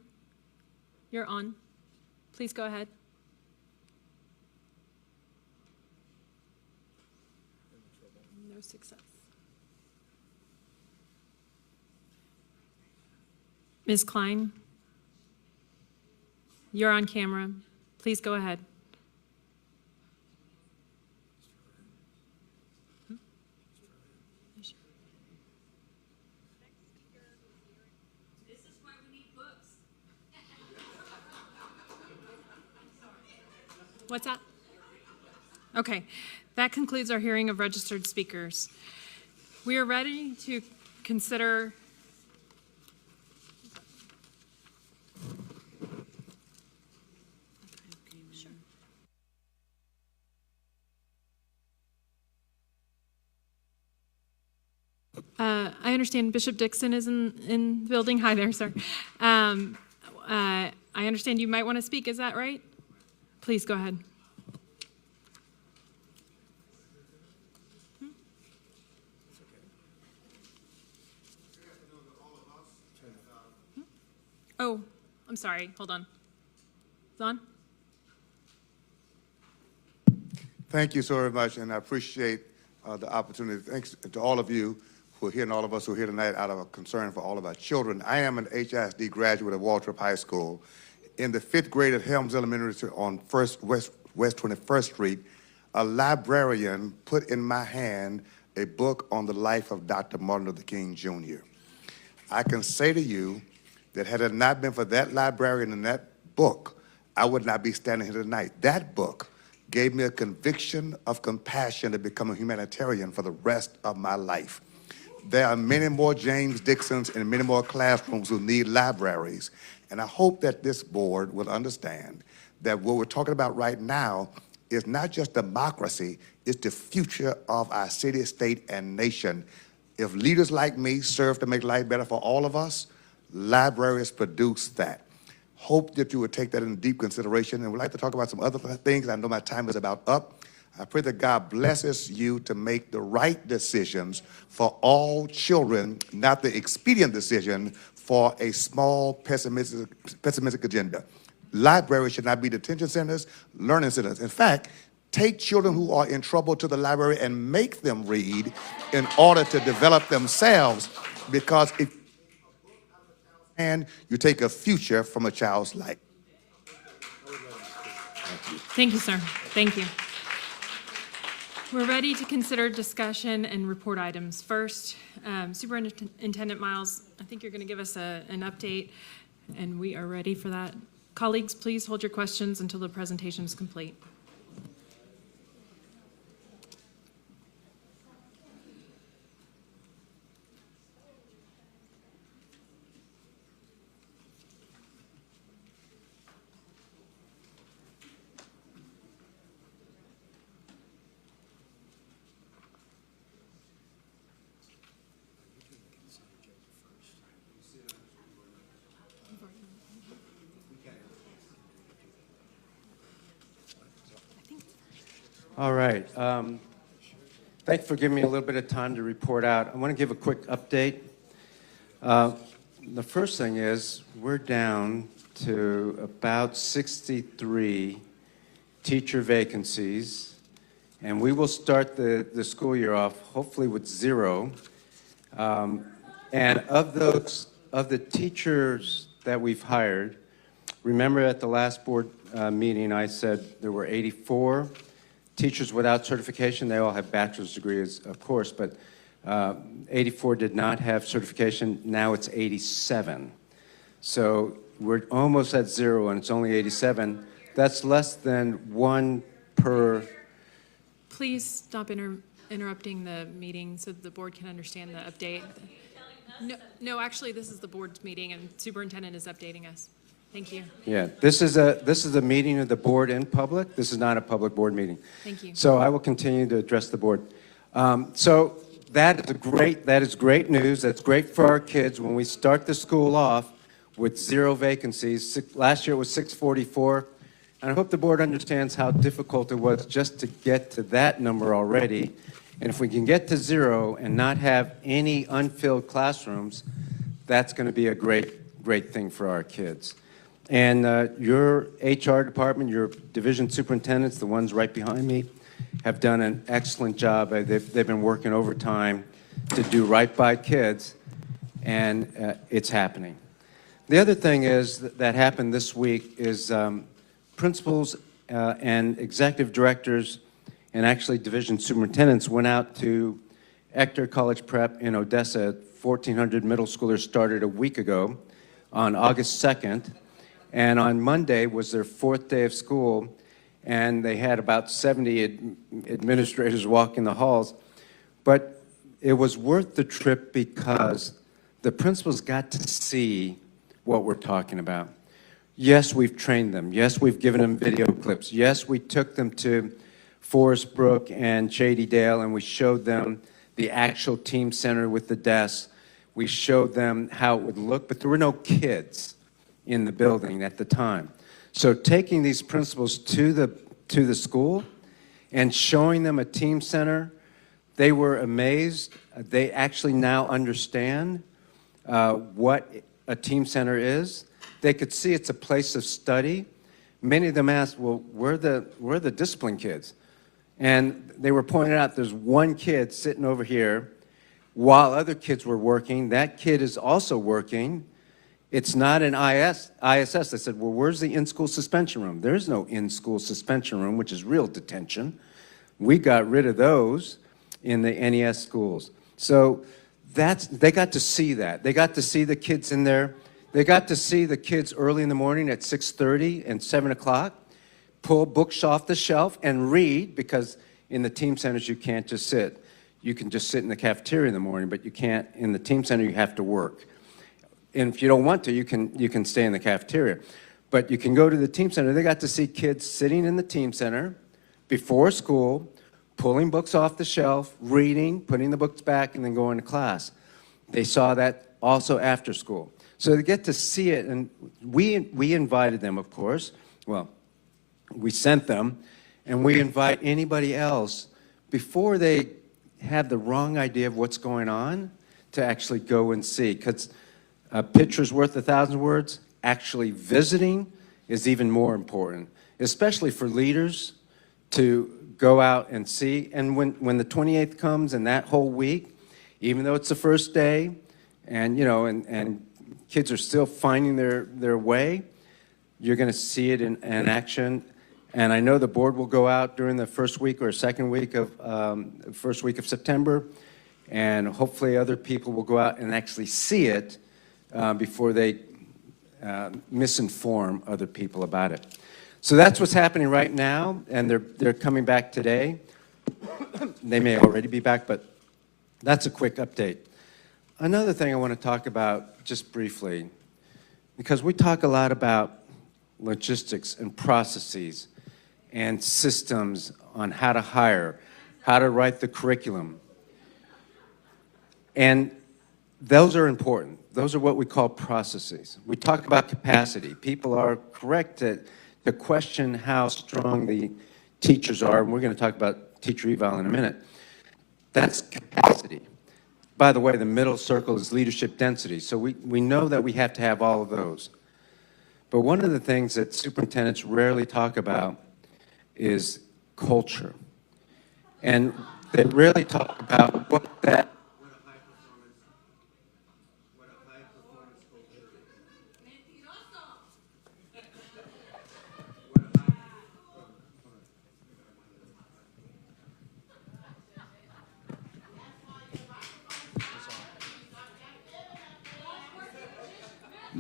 you're on. Please go ahead. No success. Ms. Klein, you're on camera. Please go ahead. What's that? Okay, that concludes our hearing of registered speakers. We are ready to consider I understand Bishop Dixon is in the building. Hi there, sir. I understand you might want to speak. Is that right? Please go ahead. Oh, I'm sorry. Hold on. It's on? Thank you so very much, and I appreciate the opportunity. Thanks to all of you who are here and all of us who are here tonight out of a concern for all of our children. I am an HISD graduate of Waltrip High School. In the 5th grade at Helms Elementary on West 21st Street, a librarian put in my hand a book on the life of Dr. Martin Luther King Jr. I can say to you that had it not been for that librarian and that book, I would not be standing here tonight. That book gave me a conviction of compassion to become a humanitarian for the rest of my life. There are many more James Dixons and many more classrooms who need libraries. And I hope that this board will understand that what we're talking about right now is not just democracy, it's the future of our city, state, and nation. If leaders like me serve to make life better for all of us, libraries produce that. Hope that you would take that in deep consideration. And we'd like to talk about some other things. I know my time is about up. I pray that God blesses you to make the right decisions for all children, not the expedient decision for a small pessimistic agenda. Libraries should not be detention centers, learning centers. In fact, take children who are in trouble to the library and make them read in order to develop themselves, because if and you take a future from a child's life. Thank you, sir. Thank you. We're ready to consider discussion and report items. First, Superintendent Miles, I think you're going to give us an update, and we are ready for that. Colleagues, please hold your questions until the presentation is complete. All right. Thanks for giving me a little bit of time to report out. I want to give a quick update. The first thing is we're down to about 63 teacher vacancies, and we will start the school year off hopefully with 0. And of the teachers that we've hired, remember at the last board meeting I said there were 84 teachers without certification. They all have bachelor's degrees, of course, but 84 did not have certification. Now it's 87. So we're almost at 0, and it's only 87. That's less than 1 per. Please stop interrupting the meeting so the board can understand the update. No, actually, this is the board's meeting, and superintendent is updating us. Thank you. Yeah, this is a meeting of the board in public. This is not a public board meeting. Thank you. So I will continue to address the board. So that is great news. That's great for our kids when we start the school off with 0 vacancies. Last year it was 644. And I hope the board understands how difficult it was just to get to that number already. And if we can get to 0 and not have any unfilled classrooms, that's going to be a great thing for our kids. And your HR department, your division superintendents, the ones right behind me, have done an excellent job. They've been working overtime to do right by kids, and it's happening. The other thing is that happened this week is principals and executive directors and actually division superintendents went out to Ector College Prep in Odessa. 1,400 middle schoolers started a week ago on August 2nd. And on Monday was their 4th day of school, and they had about 70 administrators walking the halls. But it was worth the trip because the principals got to see what we're talking about. Yes, we've trained them. Yes, we've given them video clips. Yes, we took them to Forest Brook and Shady Dale, and we showed them the actual team center with the desks. We showed them how it would look, but there were no kids in the building at the time. So taking these principals to the school and showing them a team center, they were amazed. They actually now understand what a team center is. They could see it's a place of study. Many of them asked, well, where are the discipline kids? And they were pointing out there's one kid sitting over here while other kids were working. That kid is also working. It's not an ISS. I said, well, where's the in-school suspension room? There's no in-school suspension room, which is real detention. We got rid of those in the NES schools. So they got to see that. They got to see the kids in there. They got to see the kids early in the morning at 6:30 and 7 o'clock pull books off the shelf and read, because in the team centers you can't just sit. You can just sit in the cafeteria in the morning, but you can't in the team center. You have to work. And if you don't want to, you can stay in the cafeteria. But you can go to the team center. They got to see kids sitting in the team center before school, pulling books off the shelf, reading, putting the books back, and then going to class. They saw that also after school. So they get to see it, and we invited them, of course. Well, we sent them, and we invite anybody else before they have the wrong idea of what's going on to actually go and see. Because a picture's worth 1,000 words. Actually visiting is even more important, especially for leaders to go out and see. And when the 28th comes and that whole week, even though it's the first day, and and kids are still finding their way, you're going to see it in action. And I know the board will go out during the first week or second week of September, and hopefully other people will go out and actually see it before they misinform other people about it. So that's what's happening right now, and they're coming back today. They may already be back, but that's a quick update. Another thing I want to talk about just briefly, because we talk a lot about logistics and processes and systems on how to hire, how to write the curriculum. And those are important. Those are what we call processes. We talk about capacity. People are correct to question how strong the teachers are, and we're going to talk about teacher eval in a minute. That's capacity. By the way, the middle circle is leadership density, so we know that we have to have all of those. But one of the things that superintendents rarely talk about is culture. And they rarely talk about what that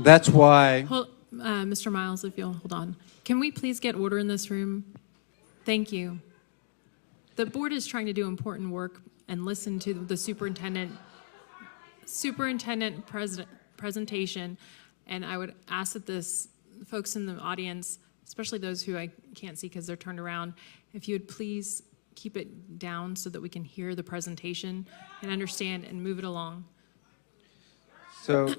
That's why. Mr. Miles, if you'll hold on. Can we please get order in this room? Thank you. The board is trying to do important work and listen to the superintendent presentation, and I would ask that this folks in the audience, especially those who I can't see because they're turned around, if you would please keep it down so that we can hear the presentation and understand and move it along. So,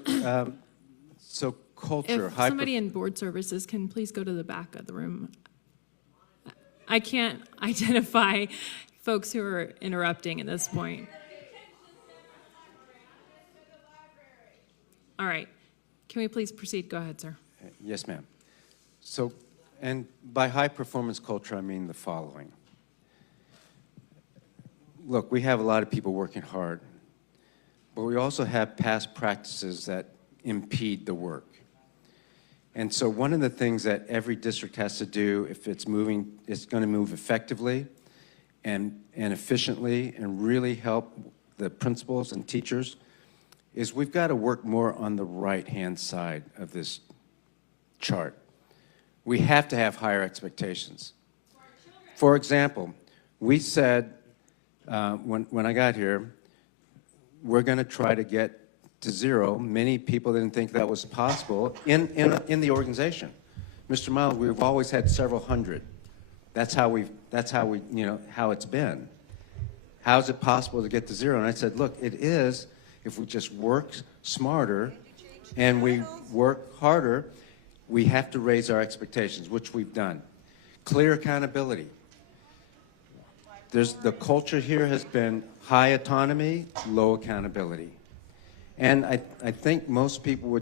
so culture. If somebody in board services can please go to the back of the room. I can't identify folks who are interrupting at this point. All right. Can we please proceed? Go ahead, sir. Yes, ma'am. So, and by high performance culture, I mean the following. Look, we have a lot of people working hard, but we also have past practices that impede the work. And so one of the things that every district has to do if it's going to move effectively and efficiently and really help the principals and teachers is we've got to work more on the right-hand side of this chart. We have to have higher expectations. For example, we said when I got here, we're going to try to get to zero. Many people didn't think that was possible in the organization. Mr. Miles, we've always had several hundred. That's how how it's been. How is it possible to get to zero? And I said, look, it is if we just work smarter and we work harder. We have to raise our expectations, which we've done. Clear accountability. The culture here has been high autonomy, low accountability. And I think most people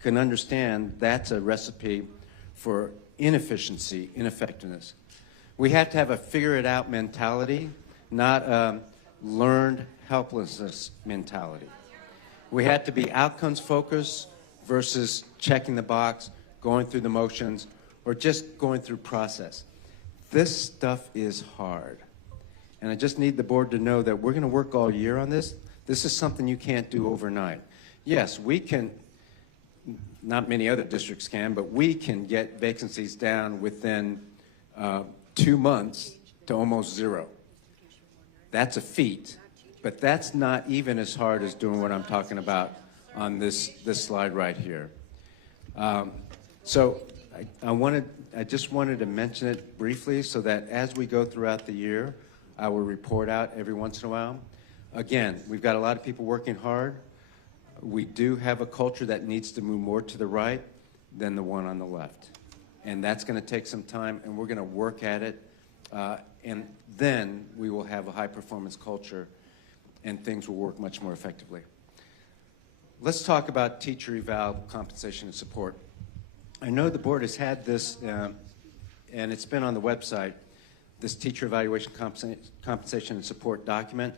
can understand that's a recipe for inefficiency, ineffectiveness. We have to have a figure-it-out mentality, not learned helplessness mentality. We had to be outcomes focused versus checking the box, going through the motions, or just going through process. This stuff is hard. And I just need the board to know that we're going to work all year on this. This is something you can't do overnight. Yes, we can, not many other districts can, but we can get vacancies down within 2 months to almost zero. That's a feat, but that's not even as hard as doing what I'm talking about on this slide right here. So I just wanted to mention it briefly so that as we go throughout the year, I will report out every once in a while. Again, we've got a lot of people working hard. We do have a culture that needs to move more to the right than the one on the left. And that's going to take some time, and we're going to work at it. And then we will have a high-performance culture, and things will work much more effectively. Let's talk about teacher eval compensation and support. I know the board has had this, and it's been on the website, this teacher evaluation compensation and support document.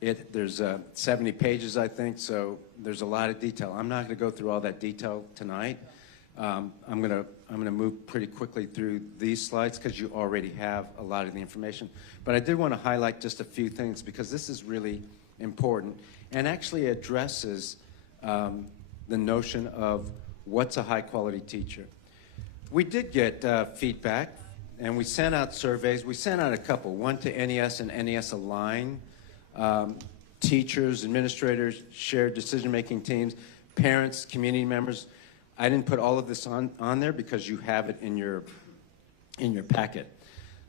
There's 70 pages, I think, so there's a lot of detail. I'm not going to go through all that detail tonight. I'm going to move pretty quickly through these slides because you already have a lot of the information. But I did want to highlight just a few things because this is really important and actually addresses the notion of what's a high-quality teacher. We did get feedback, and we sent out surveys. We sent out a couple, one to NES and NES Align, teachers, administrators, shared decision-making teams, parents, community members. I didn't put all of this on there because you have it in your packet.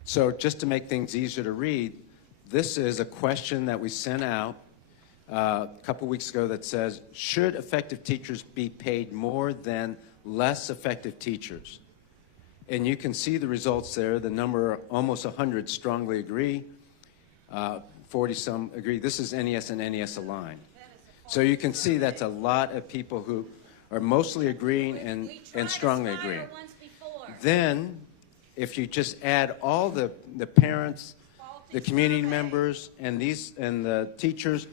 So just to make things easier to read, this is a question that we sent out a couple weeks ago that says, should effective teachers be paid more than less effective teachers? And you can see the results there. The number, almost 100 strongly agree, 40-some agree. This is NES and NES Align. So you can see that's a lot of people who are mostly agreeing and strongly agreeing. Then, if you just add all the parents, the community members, and the teachers,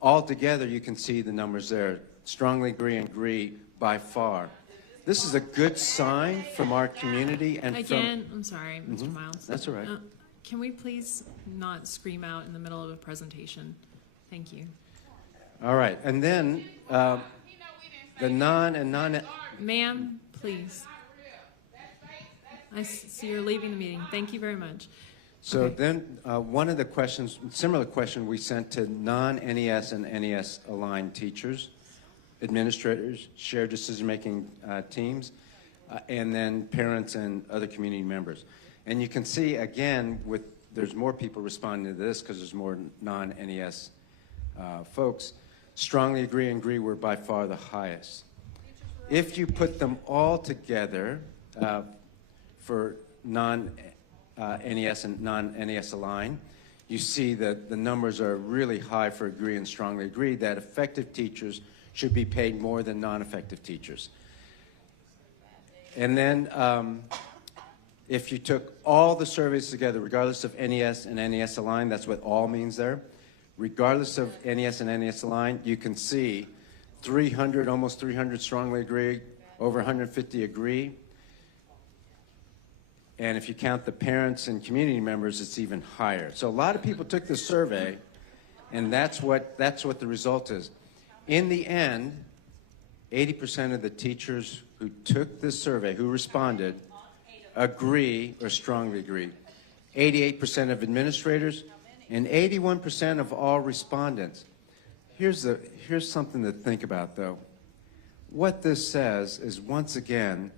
all together, you can see the numbers there. Strongly agree and agree by far. This is a good sign from our community and again, I'm sorry, Mr. Miles. That's all right. Can we please not scream out in the middle of a presentation? Thank you. All right, and then the Ma'am, please. I see you're leaving the meeting. Thank you very much. So Okay. then one of the questions, similar question we sent to non-NES and NES aligned teachers, administrators, shared decision-making teams, and then parents and other community members. And you can see, again, there's more people responding to this because there's more non-NES folks. Strongly agree and agree were by far the highest. If you put them all together for non-NES and non-NES align, you see that the numbers are really high for agree and strongly agree that effective teachers should be paid more than non-effective teachers. And then if you took all the surveys together, regardless of NES and NES align, that's what all means there, regardless of NES and NES align, you can see 300, almost 300 strongly agree, over 150 agree. And if you count the parents and community members, it's even higher. So a lot of people took this survey, and that's what the result is. In the end, 80% of the teachers who took this survey, who responded, agree or strongly agree. 88% of administrators and 81% of all respondents. Here's something to think about, though. What this says is, once again,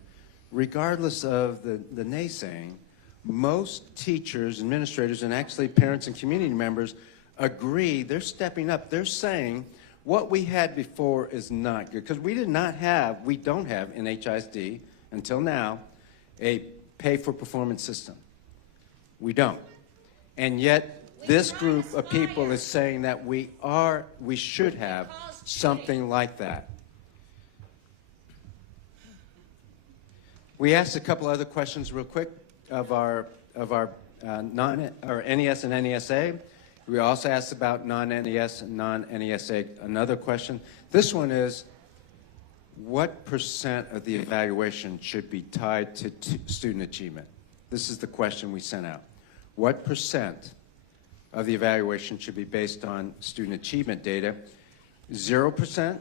regardless of the naysaying, most teachers, administrators, and actually parents and community members agree. They're stepping up. They're saying what we had before is not good, because we don't have in HISD until now a pay-for-performance system. We don't. And yet this group of people is saying that we should have something like that. We asked a couple other questions real quick of our NES and NESA, We also asked about non-NES and non-NESA. Another question. This one is, what percent of the evaluation should be tied to student achievement? This is the question we sent out. What percent of the evaluation should be based on student achievement data? 0%,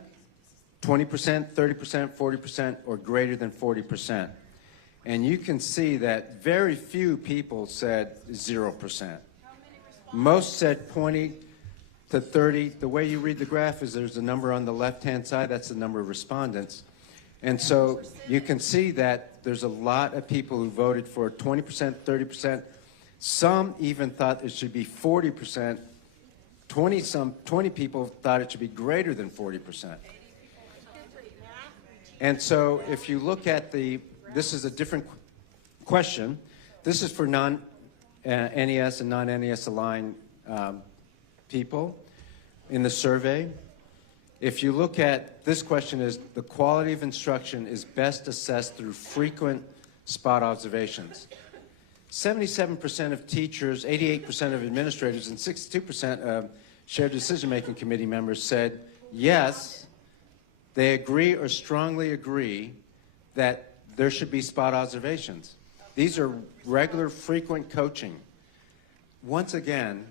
20%, 30%, 40%, or greater than 40%. And you can see that very few people said 0%. Most said 20 to 30. The way you read the graph is there's a number on the left-hand side. That's the number of respondents. And so you can see that there's a lot of people who voted for 20%, 30%. Some even thought it should be 40%. 20 people thought it should be greater than 40%. And so if you look at this is a different question. This is for non-NES and non-NES aligned people in the survey. If you look at this question, is the quality of instruction is best assessed through frequent spot observations. 77% of teachers, 88% of administrators, and 62% of shared decision-making committee members said yes, they agree or strongly agree that there should be spot observations. These are regular, frequent coaching. Once again,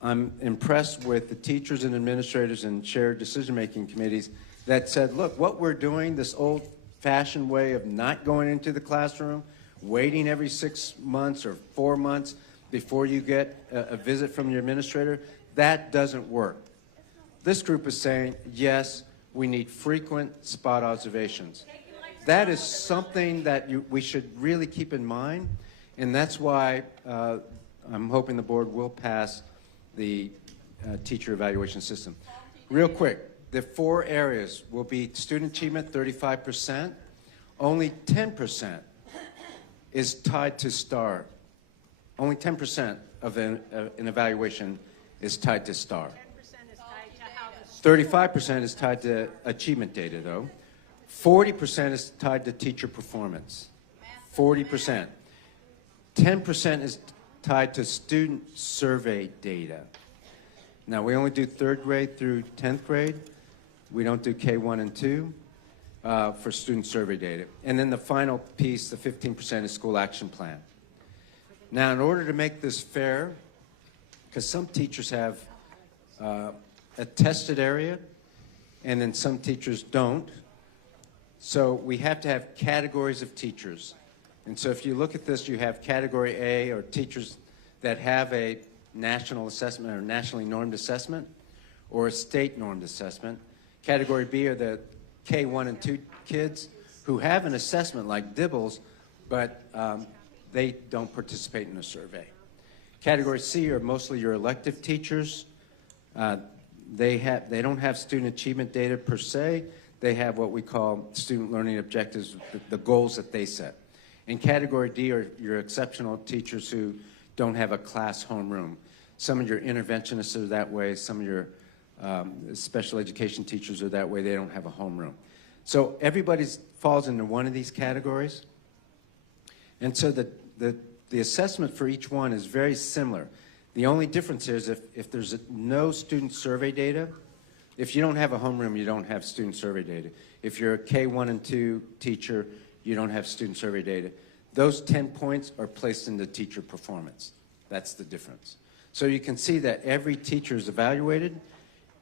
I'm impressed with the teachers and administrators and shared decision-making committees that said, look, what we're doing, this old-fashioned way of not going into the classroom, waiting every 6 months or 4 months before you get a visit from your administrator, that doesn't work. This group is saying, yes, we need frequent spot observations. That is something that we should really keep in mind, and that's why I'm hoping the board will pass the teacher evaluation system. Real quick, the 4 areas will be student achievement, 35%. Only 10% is tied to STAR. Only 10% of an evaluation is tied to STAR. 35% is tied to achievement data, though. 40% is tied to teacher performance. 40%. 10% is tied to student survey data. Now, we only do 3rd grade through 10th grade. We don't do K1 and 2 for student survey data. And then the final piece, the 15%, is school action plan. Now, in order to make this fair, because some teachers have a tested area, and then some teachers don't, so we have to have categories of teachers. And so if you look at this, you have category A, or teachers that have a national assessment or nationally normed assessment, or a state normed assessment. Category B are the K1 and 2 kids who have an assessment like Dibbles, but they don't participate in the survey. Category C are mostly your elective teachers. They don't have student achievement data per se. They have what we call student learning objectives, the goals that they set. And category D are your exceptional teachers who don't have a class homeroom. Some of your interventionists are that way. Some of your special education teachers are that way. They don't have a homeroom. So everybody falls into one of these categories. And so the assessment for each one is very similar. The only difference is if there's no student survey data, if you don't have a homeroom, you don't have student survey data. If you're a K1 and 2 teacher, you don't have student survey data. Those 10 points are placed into teacher performance. That's the difference. So you can see that every teacher is evaluated.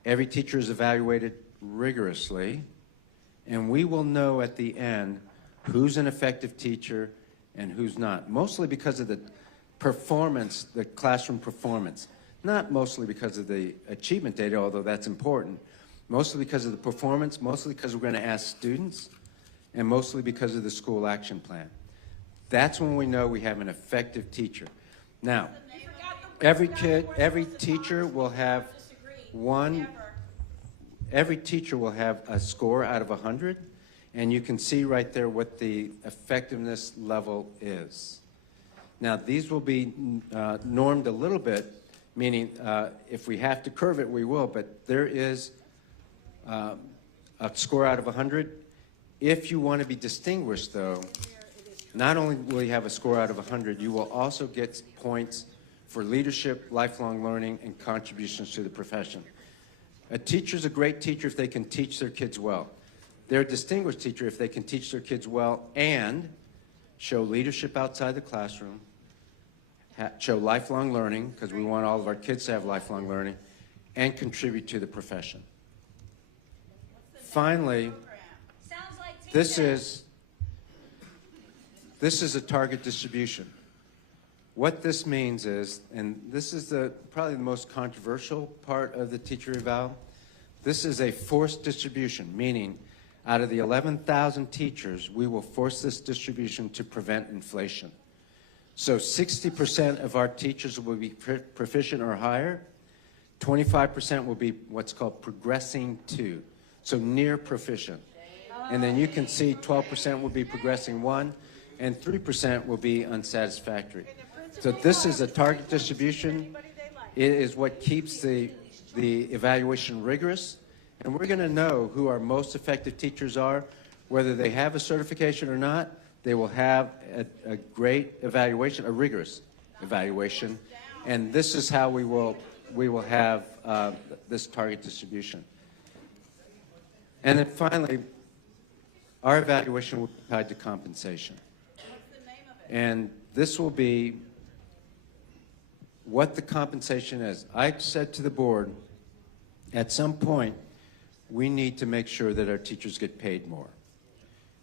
Every teacher is evaluated rigorously. And we will know at the end who's an effective teacher and who's not, mostly because of the performance, the classroom performance. Not mostly because of the achievement data, although that's important. Mostly because of the performance, mostly because we're going to ask students, and mostly because of the school action plan. That's when we know we have an effective teacher. Now, every teacher will have a score out of 100, and you can see right there what the effectiveness level is. Now, these will be normed a little bit, meaning if we have to curve it, we will, but there is a score out of 100. If you want to be distinguished, though, not only will you have a score out of 100, you will also get points for leadership, lifelong learning, and contributions to the profession. A teacher's a great teacher if they can teach their kids well. They're a distinguished teacher if they can teach their kids well and show leadership outside the classroom, show lifelong learning, because we want all of our kids to have lifelong learning, and contribute to the profession. Finally, this is a target distribution. What this means is, and this is probably the most controversial part of the teacher eval, this is a forced distribution, meaning out of the 11,000 teachers, we will force this distribution to prevent inflation. So 60% of our teachers will be proficient or higher, 25% will be what's called progressing to, so near proficient. And then you can see 12% will be progressing 1, and 3% will be unsatisfactory. So this is a target distribution. It is what keeps the evaluation rigorous. And we're going to know who our most effective teachers are, whether they have a certification or not. They will have a great evaluation, a rigorous evaluation. And this is how we will have this target distribution. And then finally, our evaluation will be tied to compensation. And this will be what the compensation is. I said to the board, at some point, we need to make sure that our teachers get paid more.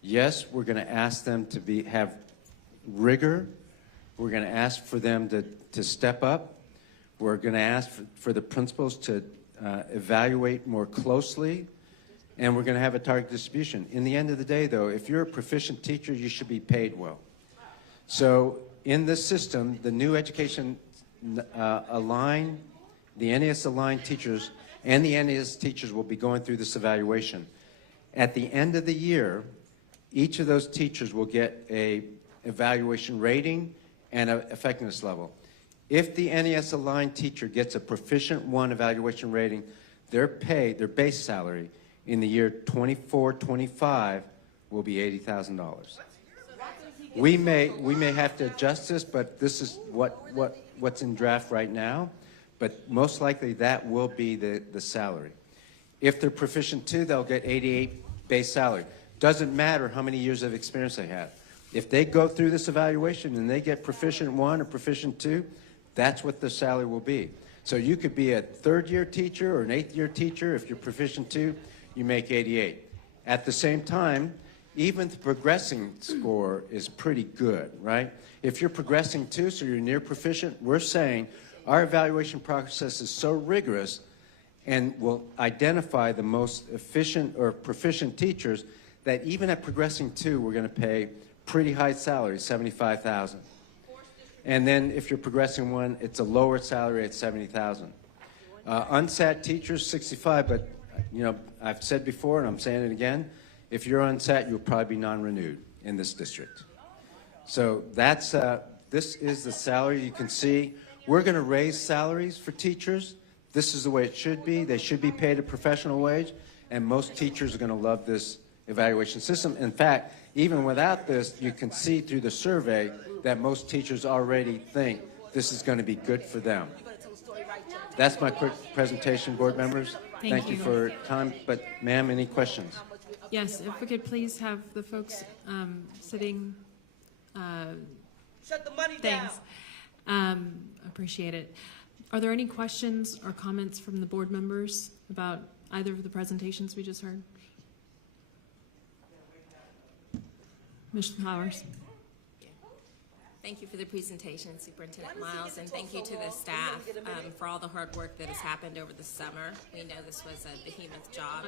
Yes, we're going to ask them to have rigor. We're going to ask for them to step up. We're going to ask for the principals to evaluate more closely. And we're going to have a target distribution. In the end of the day, though, if you're a proficient teacher, you should be paid well. So in this system, the new education the NES aligned teachers and the NES teachers will be going through this evaluation. At the end of the year, each of those teachers will get a evaluation rating and an effectiveness level. If the NES aligned teacher gets a proficient 1 evaluation rating, their pay, their base salary in the year 24-25 will be $80,000. We may have to adjust this, but this is what's in draft right now. But most likely that will be the salary. If they're proficient 2, they'll get 88 base salary. Doesn't matter how many years of experience they have. If they go through this evaluation and they get proficient 1 or proficient 2, that's what the salary will be. So you could be a 3rd-year teacher or an 8th-year teacher. If you're proficient 2, you make 88. At the same time, even the progressing score is pretty good, right? If you're progressing 2, so you're near proficient, we're saying our evaluation process is so rigorous and will identify the most efficient or proficient teachers that even at progressing 2, we're going to pay pretty high salary, $75,000. And then if you're progressing 1, it's a lower salary at $70,000. Unsat teachers, $65,000, but you know, I've said before and I'm saying it again, if you're unsat, you'll probably be non-renewed in this district. So that's, this is the salary. You can see we're going to raise salaries for teachers. This is the way it should be. They should be paid a professional wage, and most teachers are going to love this evaluation system. In fact, even without this, you can see through the survey that most teachers already think this is going to be good for them. That's my quick presentation, board members. Thank you for your time. But, ma'am, any questions? Yes, if we could please have the folks sitting. Shut the money thanks. Appreciate it. Are there any questions or comments from the board members about either of the presentations we just heard? Ms. Flowers. Thank you for the presentation, Superintendent Miles, and thank you to the staff for all the hard work that has happened over the summer. We know this was a behemoth job.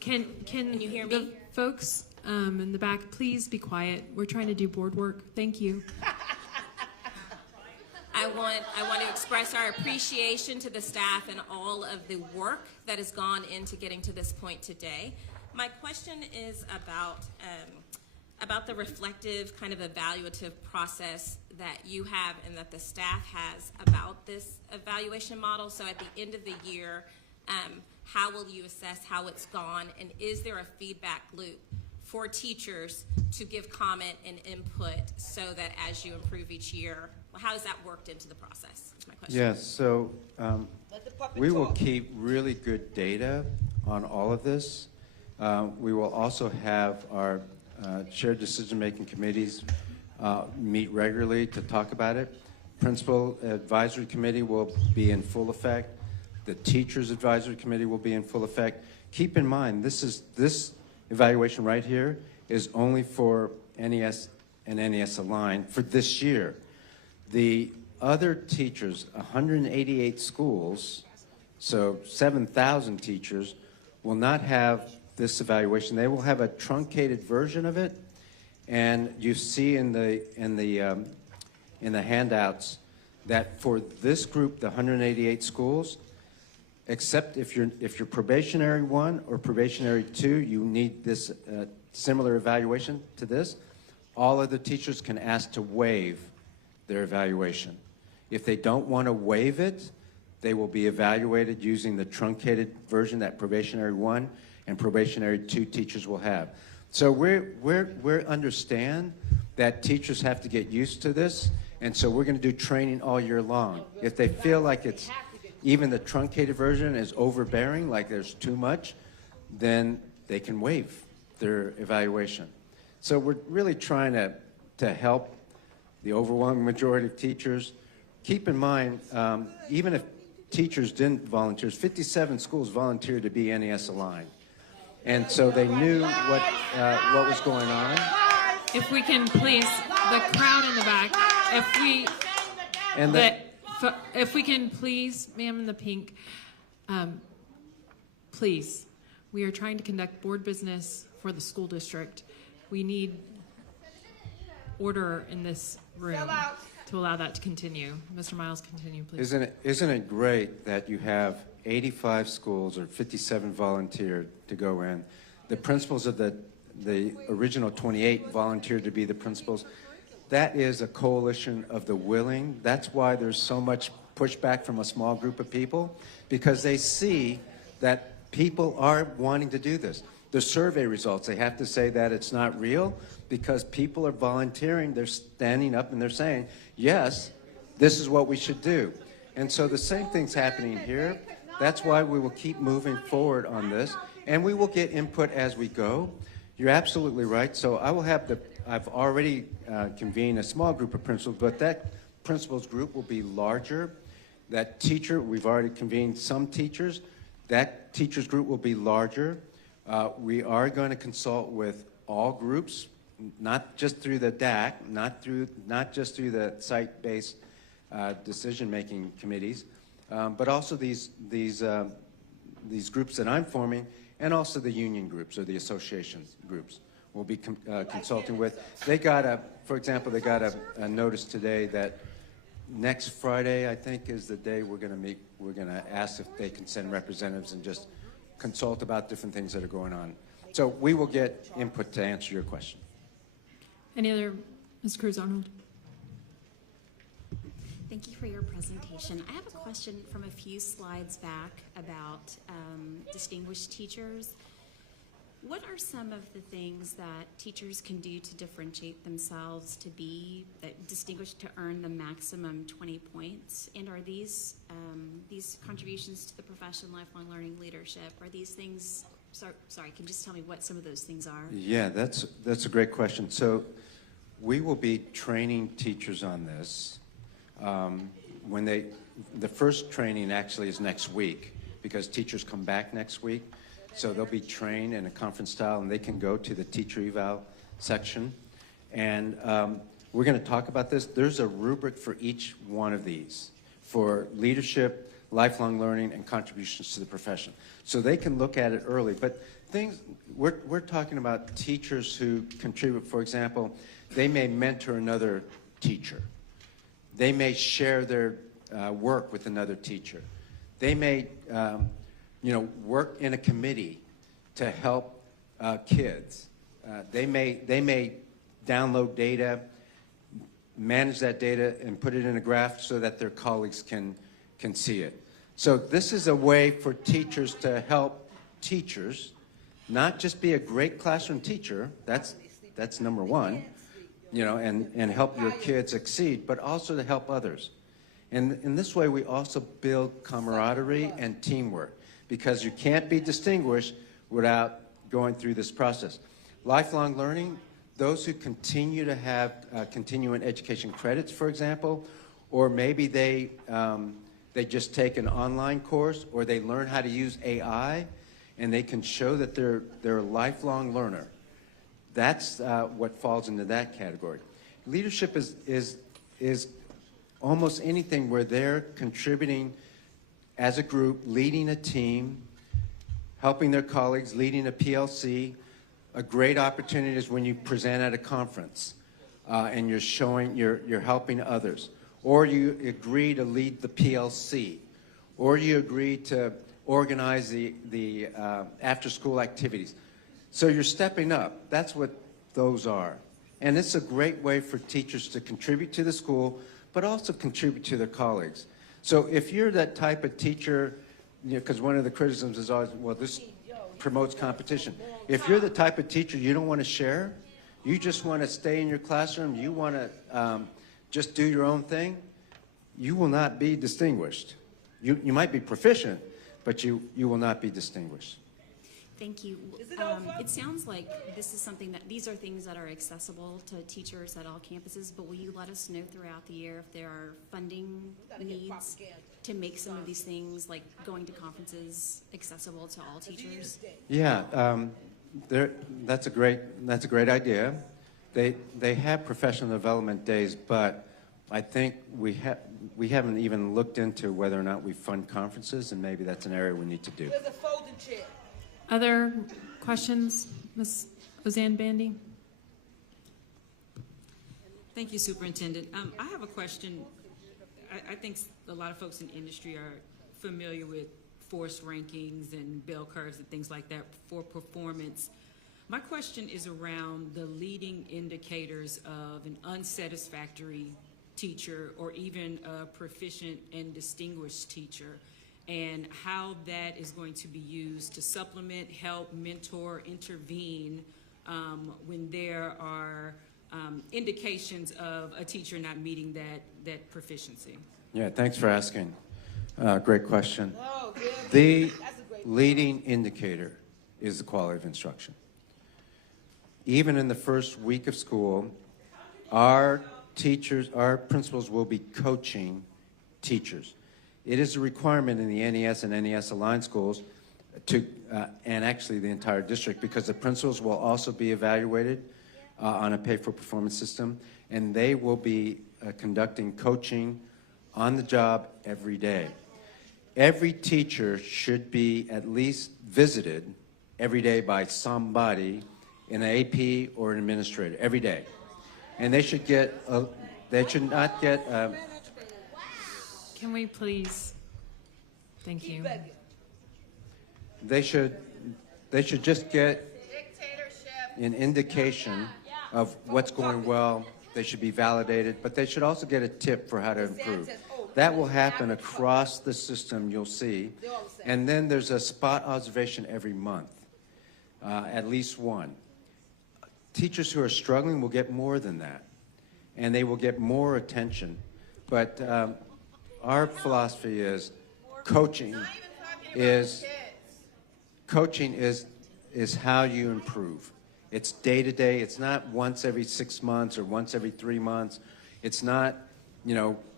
Can you hear the me? folks in the back please be quiet? We're trying to do board work. Thank you. I want to express our appreciation to the staff and all of the work that has gone into getting to this point today. My question is about the reflective kind of evaluative process that you have and that the staff has about this evaluation model. So at the end of the year, how will you assess how it's gone, and is there a feedback loop for teachers to give comment and input so that as you improve each year, how has that worked into the process? That's my question. Yes, so we will keep really good data on all of this. We will also have our shared decision-making committees meet regularly to talk about it. Principal Advisory Committee will be in full effect. The Teachers Advisory Committee will be in full effect. Keep in mind, this evaluation right here is only for NES and NES Aligned for this year. The other teachers, 188 schools, so 7,000 teachers, will not have this evaluation. They will have a truncated version of it, and you see in the handouts that for this group, the 188 schools, except if you're probationary 1 or probationary 2, you need this similar evaluation to this. All other teachers can ask to waive their evaluation. If they don't want to waive it, they will be evaluated using the truncated version that probationary 1 and probationary 2 teachers will have. So we understand that teachers have to get used to this, and so we're going to do training all year long. If they feel like it's even the truncated version is overbearing, like there's too much, then they can waive their evaluation. So we're really trying to help the overwhelming majority of teachers. Keep in mind, even if teachers didn't volunteer, 57 schools volunteered to be NES Aligned. And so they knew what was going on. If we can please, the crowd in the back, if we can please, ma'am in the pink, please, we are trying to conduct board business for the school district. We need order in this room to allow that to continue. Mr. Miles, continue, please. Isn't it great that you have 85 schools or 57 volunteered to go in? The principals of the original 28 volunteered to be the principals. That is a coalition of the willing. That's why there's so much pushback from a small group of people, because they see that people are wanting to do this. The survey results, they have to say that it's not real because people are volunteering. They're standing up and they're saying, yes, this is what we should do. And so the same thing's happening here. That's why we will keep moving forward on this, and we will get input as we go. You're absolutely right. So I will have I've already convened a small group of principals, but that principals group will be larger. That teacher, we've already convened some teachers. That teachers group will be larger. We are going to consult with all groups, not just through the DAC, not just through the site-based decision-making committees, but also these groups that I'm forming, and also the union groups or the association groups we'll be consulting with. They got for example, they got a notice today that next Friday, I think, is the day we're going to meet. We're going to ask if they can send representatives and just consult about different things that are going on. So we will get input to answer your question. Any other, Ms. Cruz-Arnold? Thank you for your presentation. I have a question from a few slides back about distinguished teachers. What are some of the things that teachers can do to differentiate themselves to be distinguished to earn the maximum 20 points? And are these contributions to the profession, lifelong learning, leadership, are these things, sorry, can you just tell me what some of those things are? Yeah, that's a great question. So we will be training teachers on this. The first training actually is next week because teachers come back next week. So they'll be trained in a conference style and they can go to the teacher eval section. And we're going to talk about this. There's a rubric for each one of these for leadership, lifelong learning, and contributions to the profession. So they can look at it early. But we're talking about teachers who contribute. For example, they may mentor another teacher. They may share their work with another teacher. They may work in a committee to help kids. They may download data, manage that data, and put it in a graph so that their colleagues can see it. So this is a way for teachers to help teachers not just be a great classroom teacher, that's number one, and help your kids exceed, but also to help others. And in this way, we also build camaraderie and teamwork, because you can't be distinguished without going through this process. Lifelong learning, those who continue to have continuing education credits, for example, or maybe they just take an online course, or they learn how to use AI, and they can show that they're a lifelong learner. That's what falls into that category. Leadership is almost anything where they're contributing as a group, leading a team, helping their colleagues, leading a PLC. A great opportunity is when you present at a conference and you're helping others, or you agree to lead the PLC, or you agree to organize the after-school activities. So you're stepping up. That's what those are. And it's a great way for teachers to contribute to the school, but also contribute to their colleagues. So if you're that type of teacher, because one of the criticisms is always, well, this promotes competition. If you're the type of teacher you don't want to share, you just want to stay in your classroom, you want to just do your own thing, you will not be distinguished. You might be proficient, but you will not be distinguished. Thank you. It sounds like this is something that, these are things that are accessible to teachers at all campuses, but will you let us know throughout the year if there are funding needs to make some of these things, like going to conferences, accessible to all teachers? Yeah, that's a great idea. They have professional development days, but I think we haven't even looked into whether or not we fund conferences, and maybe that's an area we need to do. There's a folding chair. Other questions, Ms. Ozanne Bandy? Thank you, Superintendent. I have a question. I think a lot of folks in the industry are familiar with force rankings and bell curves and things like that for performance. My question is around the leading indicators of an unsatisfactory teacher or even a proficient and distinguished teacher, and how that is going to be used to supplement, help, mentor, intervene when there are indications of a teacher not meeting that proficiency. Yeah, thanks for asking. Great question. The leading indicator is the quality of instruction. Even in the first week of school, our principals will be coaching teachers. It is a requirement in the NES and NES Aligned schools and actually the entire district, because the principals will also be evaluated on a pay-for-performance system, and they will be conducting coaching on the job every day. Every teacher should be at least visited every day by somebody, an AP or an administrator, every day. And they should not get Can we please? Thank you. They should just get an indication of what's going well. They should be validated, but they should also get a tip for how to improve. That will happen across the system, you'll see. And then there's a spot observation every month, at least one. Teachers who are struggling will get more than that, and they will get more attention. But our philosophy is coaching is how you improve. It's day to day. It's not once every 6 months or once every 3 months. It's not,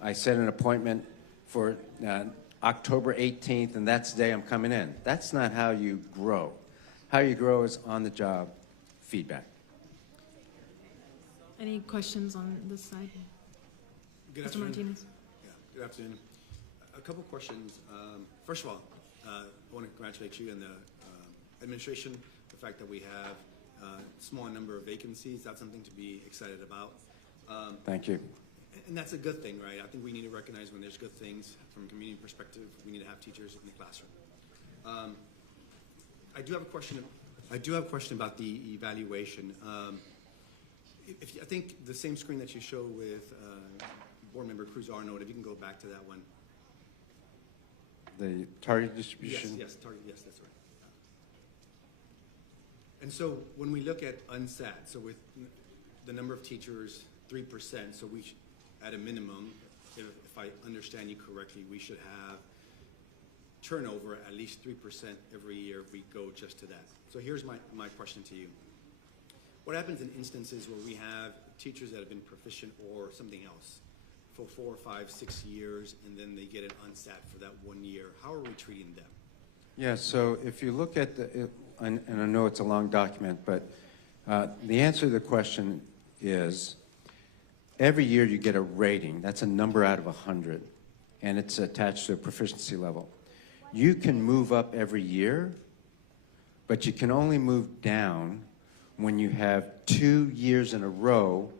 I set an appointment for October 18th and that's the day I'm coming in. That's not how you grow. How you grow is on-the-job feedback. Any questions on this side? Good Mr. afternoon. Martinez. Yeah, good afternoon. A couple questions. First of all, I want to congratulate you and the administration, the fact that we have a small number of vacancies. That's something to be excited about. Thank you. And that's a good thing, right? I think we need to recognize when there's good things from a community perspective. We need to have teachers in the classroom. I do have a question about the evaluation. I think the same screen that you show with Board Member Cruz Arnold, if you can go back to that one. The target distribution? Yes, target. Yes, that's right. And so when we look at unsat, so with the number of teachers 3%, so we at a minimum, if I understand you correctly, we should have turnover at least 3% every year if we go just to that. So here's my question to you. What happens in instances where we have teachers that have been proficient or something else for 4, 5, 6 years, and then they get an unsat for that 1 year? How are we treating them? Yeah, so if you look at and I know it's a long document, but the answer to the question is every year you get a rating. That's a number out of 100, and it's attached to a proficiency level. You can move up every year, but you can only move down when you have 2 years in a row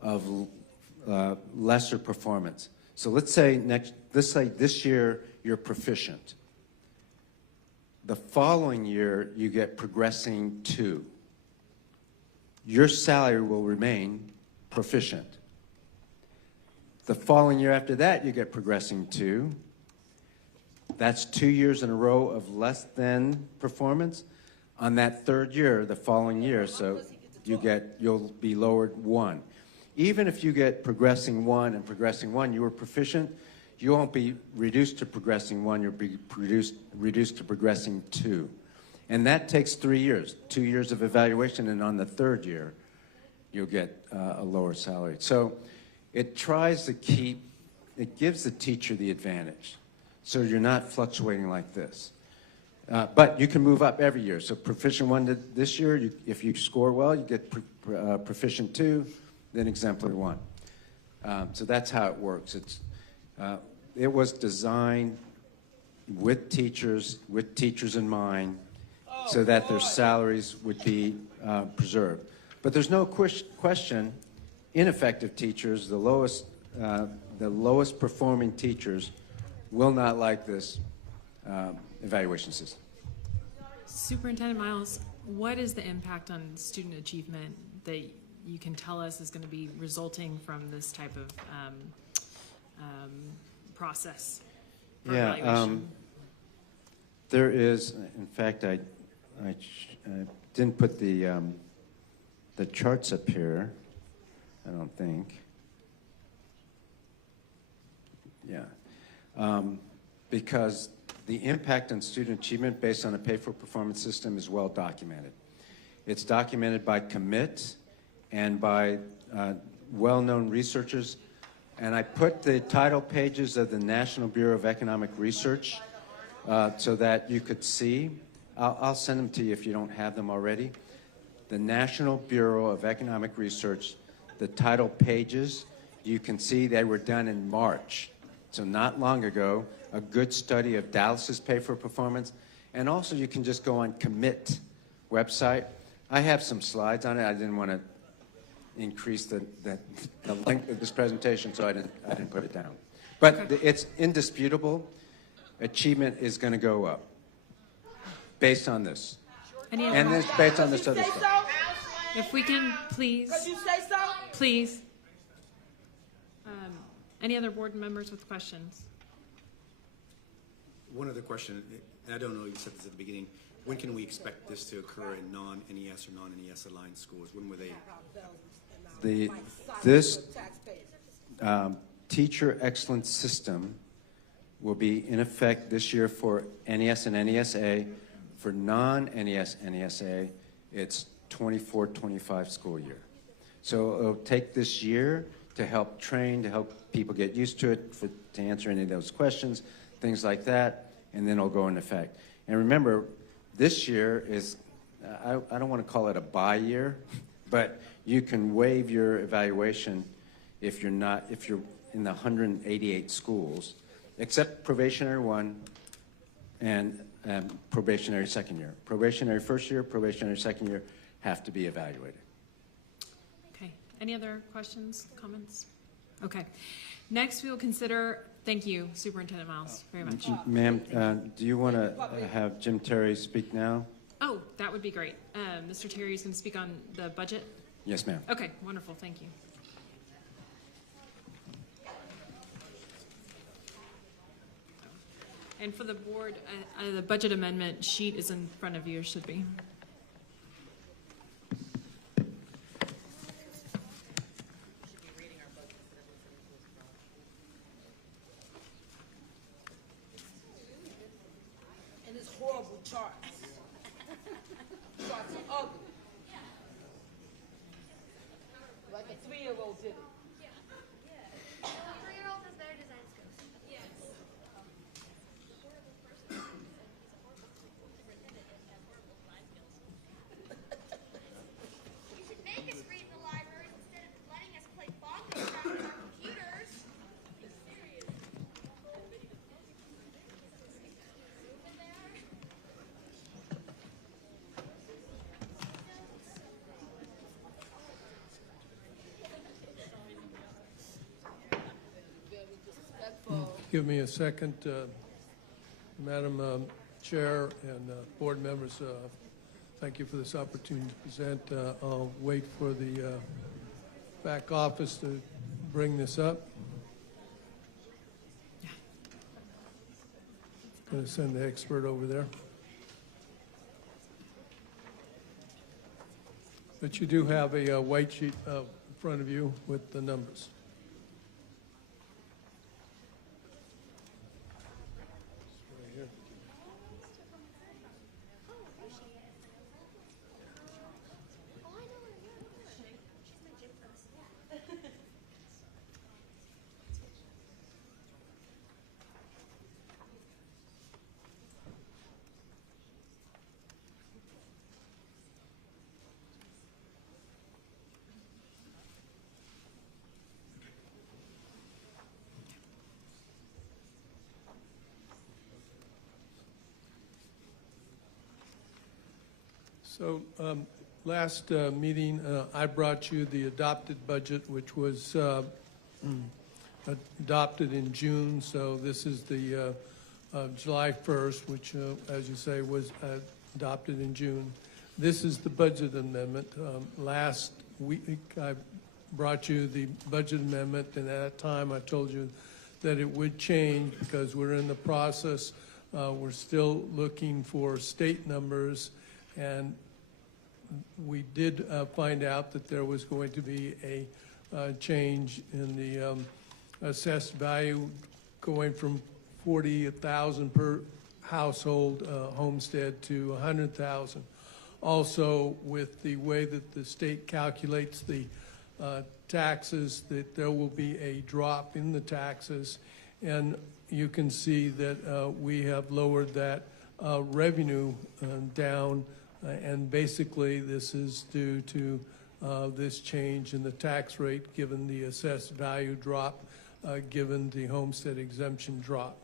of lesser performance. So let's say this year you're proficient. The following year you get progressing 2. Your salary will remain proficient. The following year after that you get progressing 2. That's 2 years in a row of less than performance. On that third year, the following year, so you'll be lowered 1. Even if you get progressing 1 and progressing 1, you were proficient, you won't be reduced to progressing 1, you'll be reduced to progressing 2. And that takes 3 years, 2 years of evaluation, and on the third year, you'll get a lower salary. So it tries to it gives the teacher the advantage. So you're not fluctuating like this. But you can move up every year. So proficient 1 this year, if you score well, you get proficient 2, then exemplary 1. So that's how it works. It was designed with teachers in mind, so that their salaries would be preserved. But there's no question, ineffective teachers, the lowest performing teachers, will not like this evaluation system. Superintendent Miles, what is the impact on student achievement that you can tell us is going to be resulting from this type of process for evaluation? There is, in fact, I didn't put the charts up here, I don't think. Yeah. Because the impact on student achievement based on a pay-for-performance system is well documented. It's documented by commit and by well-known researchers. And I put the title pages of the National Bureau of Economic Research so that you could see. I'll send them to you if you don't have them already. The National Bureau of Economic Research, the title pages, you can see they were done in March. So not long ago, a good study of Dallas's pay for performance. And also you can just go on Commit website. I have some slides on it. I didn't want to increase the length of this presentation, so I didn't put it down. But it's indisputable. Achievement is going to go up based on this. And this based on this other stuff. If we can, please. Could you say so? Please. Any other board members with questions? One other question, and I don't know, you said this at the beginning. When can we expect this to occur in non-NES or non-NES aligned schools? When were they? This teacher excellence system will be in effect this year for NES and NESA. For non-NES, NESA, it's 24-25 school year. So it'll take this year to help train, to help people get used to it, to answer any of those questions, things like that, and then it'll go into effect. And remember, this year is, I don't want to call it a bye year, but you can waive your evaluation if you're in the 188 schools, except probationary 1 and probationary 2nd year. Probationary 1st year, probationary 2nd year have to be evaluated. Okay. Any other questions, comments? Okay. Next, we will consider, thank you, Superintendent Miles, very much. Ma'am, do you want to have Jim Terry speak now? Oh, that would be great. Mr. Terry is going to speak on the budget? Yes, ma'am. Okay, wonderful, thank you. And for the board, the budget amendment sheet is in front of you, should be. A 3-year-old did it. You should make us read in the library instead of letting us play bongos around on our computers. Give me a second, Madam Chair and board members. Thank you for this opportunity to present. I'll wait for the back office to bring this up. Going to send the expert over there. But you do have a white sheet in front of you with the numbers. So last meeting, I brought you the adopted budget, which was adopted in June. So this is the July 1st, which, as you say, was adopted in June. This is the budget amendment. Last week, I brought you the budget amendment, and at that time, I told you that it would change because we're in the process. We're still looking for state numbers, and we did find out that there was going to be a change in the assessed value going from $40,000 per household homestead to $100,000. Also, with the way that the state calculates the taxes, that there will be a drop in the taxes, and you can see that we have lowered that revenue down, and basically this is due to this change in the tax rate given the assessed value drop, given the homestead exemption drop.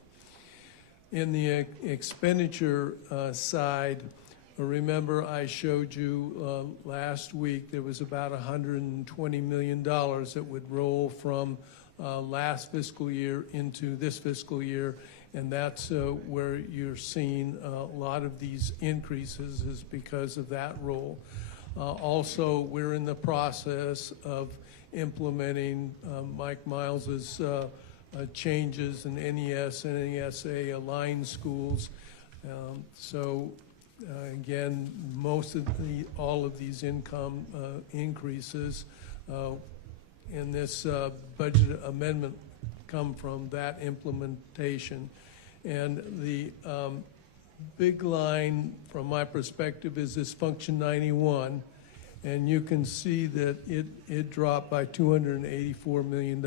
In the expenditure side, remember I showed you last week there was about $120 million that would roll from last fiscal year into this fiscal year, and that's where you're seeing a lot of these increases is because of that roll. Also, we're in the process of implementing Mike Miles's changes in NES and NESA aligned schools. Again, all of these income increases in this budget amendment come from that implementation. And the big line from my perspective is this function 91, and you can see that it dropped by $284 million.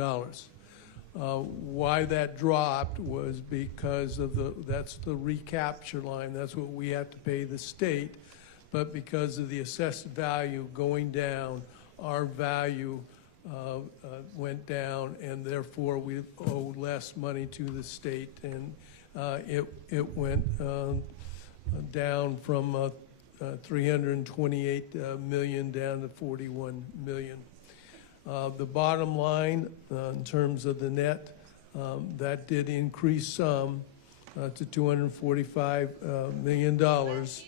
Why that dropped was because of that's the recapture line. That's what we have to pay the state. But because of the assessed value going down, our value went down, and therefore we owe less money to the state. And it went down from 328 million down to 41 million. The bottom line, in terms of the net, that did increase some to $245 million. Teachers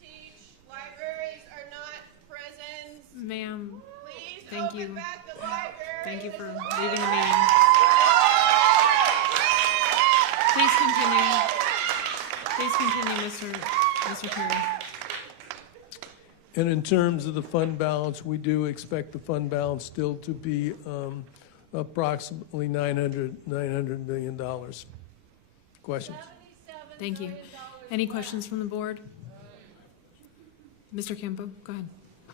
teach, libraries are not prisons. Ma'am, Please thank open you. back the library. Thank you for leaving the meeting. Please continue. Please continue, Mr. Terry. And in terms of the fund balance, we do expect the fund balance still to be approximately $900 million. Questions? Thank you. Any questions from the board? Mr. Campo, go ahead.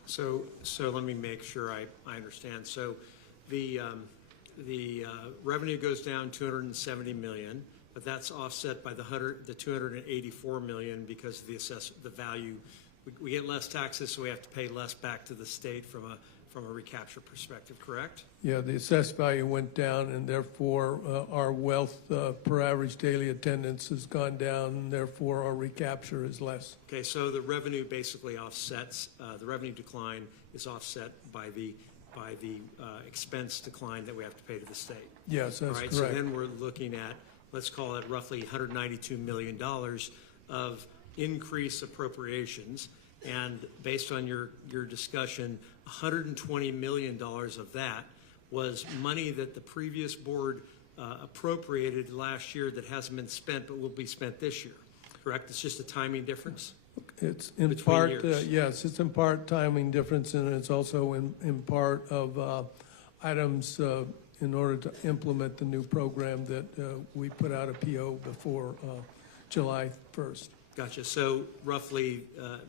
So let me make sure I understand. So the revenue goes down 270 million, but that's offset by the 284 million because of the value. We get less taxes, so we have to pay less back to the state from a recapture perspective, correct? Yeah, the assessed value went down, and therefore our wealth per average daily attendance has gone down, and therefore our recapture is less. Okay, so the revenue basically offsets, the revenue decline is offset by the expense decline that we have to pay to the state. Yes, that's correct. correct. So then we're looking at, let's call it roughly $192 million of increased appropriations. And based on your discussion, $120 million of that was money that the previous board appropriated last year that hasn't been spent but will be spent this year, correct? It's just a timing difference? It's in part, yes, it's in part timing difference, and it's also in part of items in order to implement the new program that we put out a PO before July 1st. Gotcha. So roughly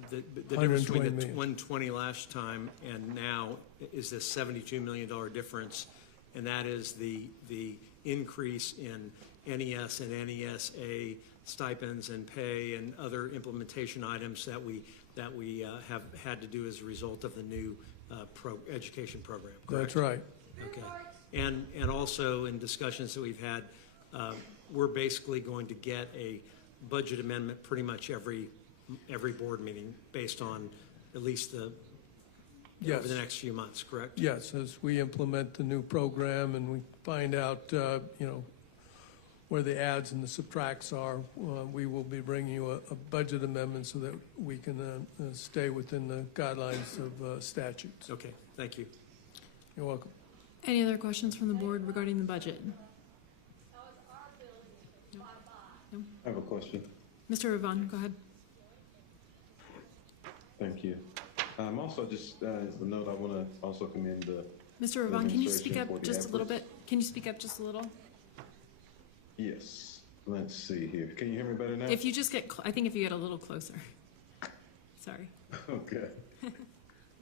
the difference between the 120 last time and now is this $72 million difference, and that is the increase in NES and NESA stipends and pay and other implementation items that we have had to do as a result of the new education program. Correct? That's right. Okay. And also in discussions that we've had, we're basically going to get a budget amendment pretty much every board meeting based on at least over the next few months, correct? Yes, as we implement the new program and we find out, where the adds and the subtracts are, we will be bringing you a budget amendment so that we can stay within the guidelines of statutes. Okay, thank you. You're welcome. Any other questions from the board regarding the budget? No? I have a question. Mr. Yvonne, go ahead. Thank you. Also, just as a note, I want to also commend the Mr. Yvonne, can you speak up just efforts. a little bit? Can you speak up just a little? Yes. Let's see here. Can you hear me better now? If you just get, I think if you get a little closer. Sorry. Okay.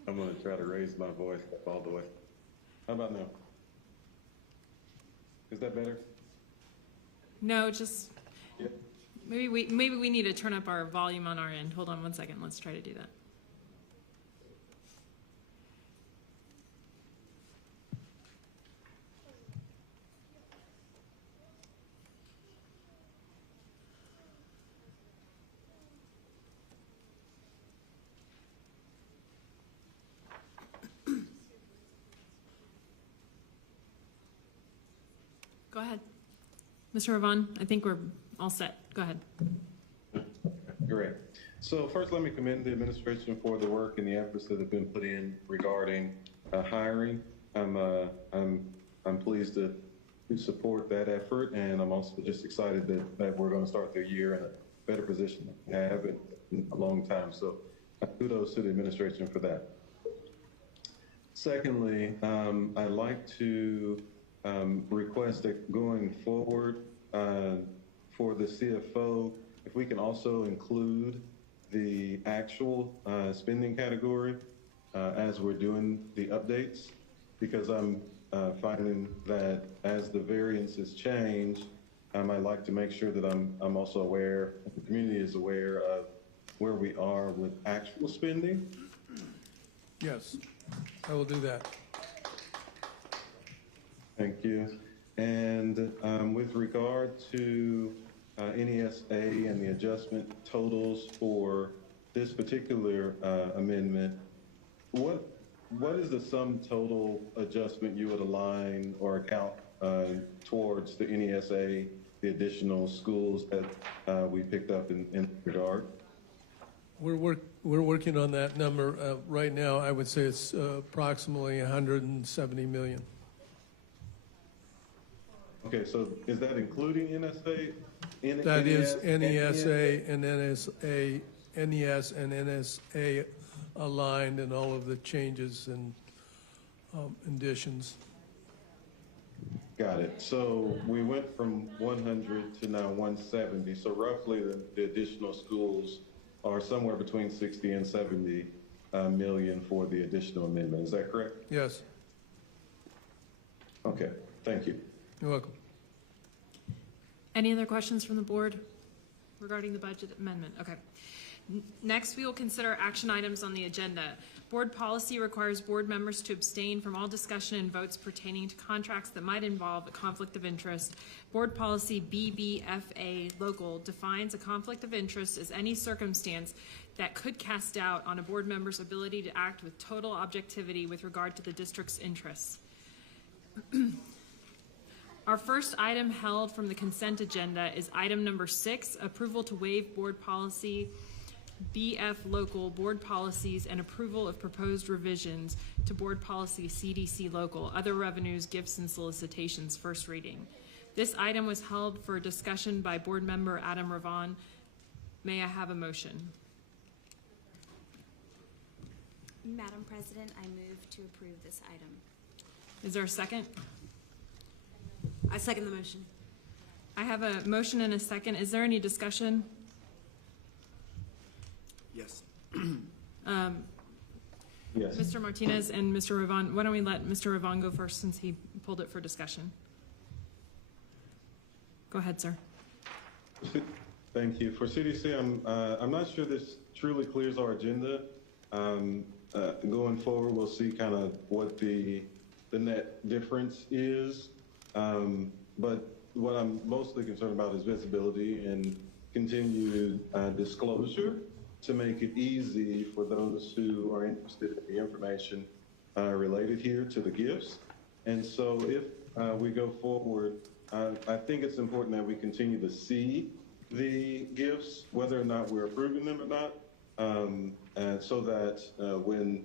I'm going to try to raise my voice up all the way. How about now? Is that better? No, just Yeah. maybe we need to turn up our volume on our end. Hold on one second. Let's try to do that. Go ahead. Mr. Yvonne, I think we're all set. Go ahead. Great. So first, let me commend the administration for the work and the efforts that have been put in regarding hiring. I'm pleased to support that effort, and I'm also just excited that we're going to start the year in a better position than we have in a long time. So kudos to the administration for that. Secondly, I'd like to request that going forward for the CFO, if we can also include the actual spending category as we're doing the updates, because I'm finding that as the variances change, I'd like to make sure that I'm also aware, the community is aware of where we are with actual spending. Yes, I will do that. Thank you. And with regard to NESA and the adjustment totals for this particular amendment, what is the sum total adjustment you would align or account towards the NESA, the additional schools that we picked up in regard? We're working on that number right now. I would say it's approximately 170 million. Okay, so is that including NSA? That is NESA and NSA, NES and NSA aligned in all of the changes and additions. Got it. So we went from 100 to now 170. So roughly the additional schools are somewhere between 60 and 70 million for the additional amendment. Is that correct? Yes, Okay, thank you. you're welcome. Any other questions from the board regarding the budget amendment? Okay. Next, we will consider action items on the agenda. Board policy requires board members to abstain from all discussion and votes pertaining to contracts that might involve a conflict of interest. Board policy BBFA local defines a conflict of interest as any circumstance that could cast doubt on a board member's ability to act with total objectivity with regard to the district's interests. Our first item held from the consent agenda is item number 6, approval to waive board policy BF local board policies and approval of proposed revisions to board policy CDC local, other revenues, gifts, and solicitations, first reading. This item was held for discussion by board member Adam Ravon. May I have a motion? Madam President, I move to approve this item. Is there a second? I second the motion. I have a motion and a second. Is there any discussion? Yes. Yes. Mr. Martinez and Mr. Ravon, why don't we let Mr. Ravon go first since he pulled it for discussion? Go ahead, sir. Thank you. For CDC, I'm not sure this truly clears our agenda. Going forward, we'll see kind of what the net difference is. But what I'm mostly concerned about is visibility and continued disclosure to make it easy for those who are interested in the information related here to the gifts. And so if we go forward, I think it's important that we continue to see the gifts, whether or not we're approving them or not, so that when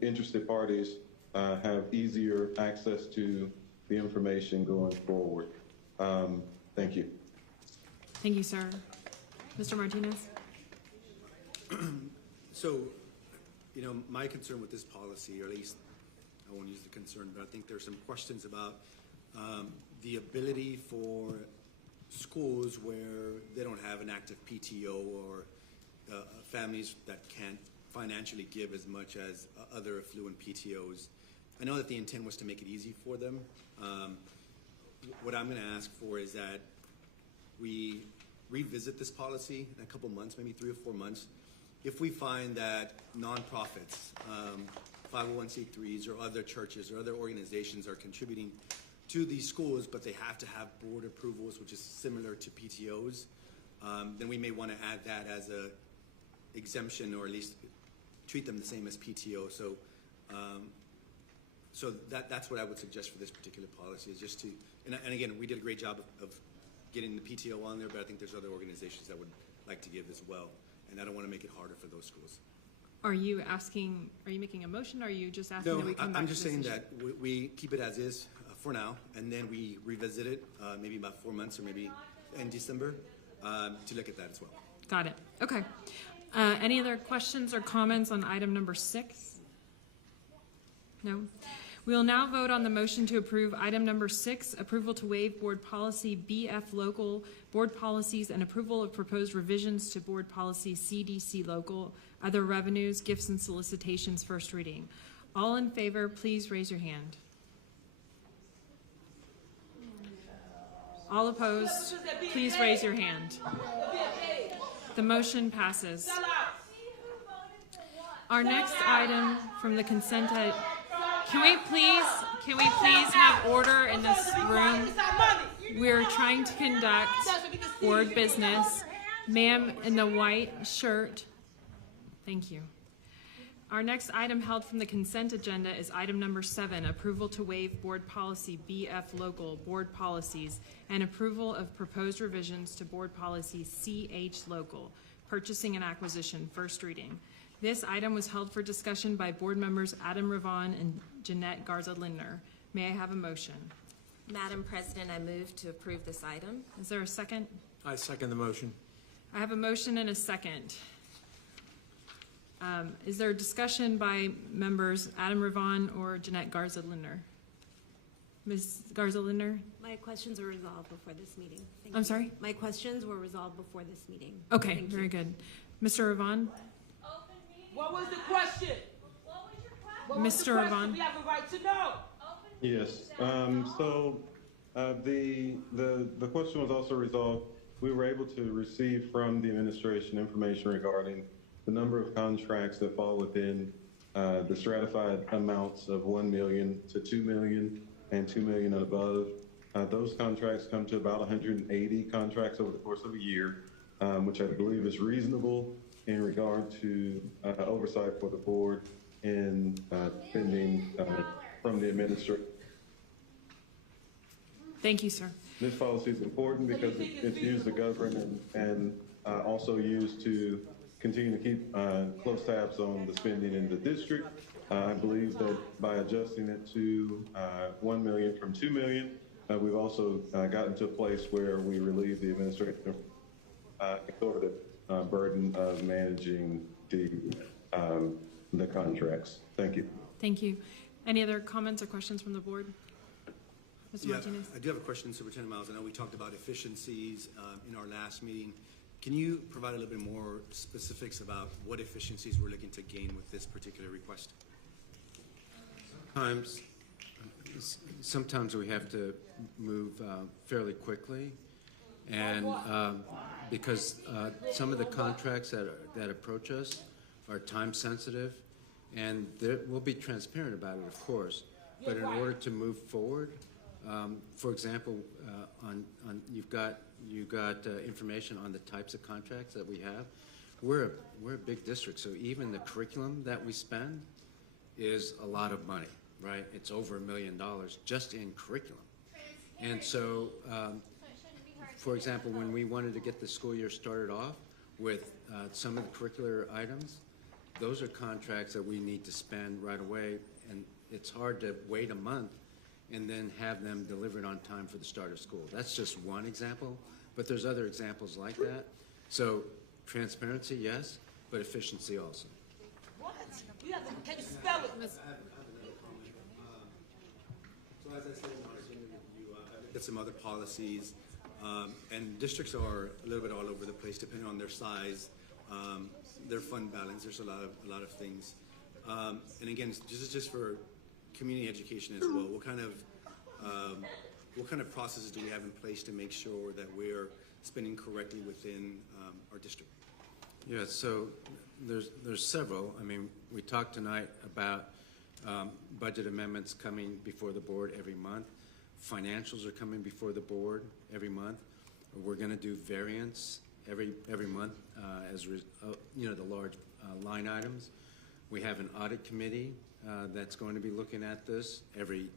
interested parties have easier access to the information going forward. Thank you. Thank you, sir. Mr. Martinez? So, you know, my concern with this policy, or at least I won't use the concern, but I think there's some questions about the ability for schools where they don't have an active PTO or families that can't financially give as much as other affluent PTOs. I know that the intent was to make it easy for them. What I'm going to ask for is that we revisit this policy in a couple months, maybe 3 or 4 months. If we find that nonprofits, 501c3s or other churches or other organizations are contributing to these schools, but they have to have board approvals, which is similar to PTOs, then we may want to add that as a exemption, or at least treat them the same as PTO. So, that's what I would suggest for this particular policy, is just to, and again, we did a great job of getting the PTO on there, but I think there's other organizations that would like to give as well, and I don't want to make it harder for those schools. Are you making a motion, or are you just asking that we come back I'm to just this saying issue? that we keep it as is for now, and then we revisit it maybe about 4 months or maybe in December to look at that as well. Got it. Okay. Any other questions or comments on item number 6? No? We will now vote on the motion to approve item number 6, approval to waive board policy BF local, board policies, and approval of proposed revisions to board policy CDC local, other revenues, gifts, and solicitations, first reading. All in favor, please raise your hand. All opposed, please raise your hand. The motion passes. Our next item from the consent, can we please have order in this room? We're trying to conduct board business. Ma'am in the white shirt. Thank you. Our next item held from the consent agenda is item number 7, approval to waive board policy BF local board policies and approval of proposed revisions to board policy CH local, purchasing and acquisition, first reading. This item was held for discussion by board members Adam Ravon and Jeanette Garza-Lindner. May I have a motion? Madam President, I move to approve this item. Is there a second? I second the motion. I have a motion and a second. Is there a discussion by members Adam Ravon or Jeanette Garza-Lindner? Ms. Garza-Lindner? My questions were resolved before this meeting. Thank I'm you. sorry? My questions were resolved before this meeting. Okay, Thank very you. good. Mr. Ravon? What was the question? What was the Mr. question? Vaughn. We have a right to know. Yes. The question was also resolved. We were able to receive from the administration information regarding the number of contracts that fall within the stratified amounts of 1 million to 2 million and 2 million and above. Those contracts come to about 180 contracts over the course of a year, which I believe is reasonable in regard to oversight for the board in spending from the administration. Thank you, sir. This policy is important because it's used to govern and also used to continue to keep close tabs on the spending in the district. I believe that by adjusting it to 1 million from 2 million, we've also gotten to a place where we relieve the administrative sort of burden of managing the contracts. Thank you. Thank you. Any other comments or questions from the board? Mr. Martinez? I do have a question, Superintendent Miles. I know we talked about efficiencies in our last meeting. Can you provide a little bit more specifics about what efficiencies we're looking to gain with this particular request? Sometimes we have to move fairly quickly, and because some of the contracts that approach us are time sensitive, and we'll be transparent about it, of course. But in order to move forward, for example, you've got information on the types of contracts that we have. We're a big district, so even the curriculum that we spend is a lot of money, right? It's over $1 million just in curriculum. And so, for example, when we wanted to get the school year started off with some of the curricular items, those are contracts that we need to spend right away, and it's hard to wait a month and then have them delivered on time for the start of school. That's just one example, but there's other examples like that. So transparency, yes, but efficiency also. What? Can you spell it, Miss? So as I said, you looked at some other policies, and districts are a little bit all over the place depending on their size, their fund balance. There's a lot of things, and again, this is just for community education as well. What kind of processes do we have in place to make sure that we're spending correctly within our district? Yeah, so there's several. I mean, we talked tonight about budget amendments coming before the board every month. Financials are coming before the board every month. We're going to do variance every month as the large line items. We have an audit committee that's going to be looking at this every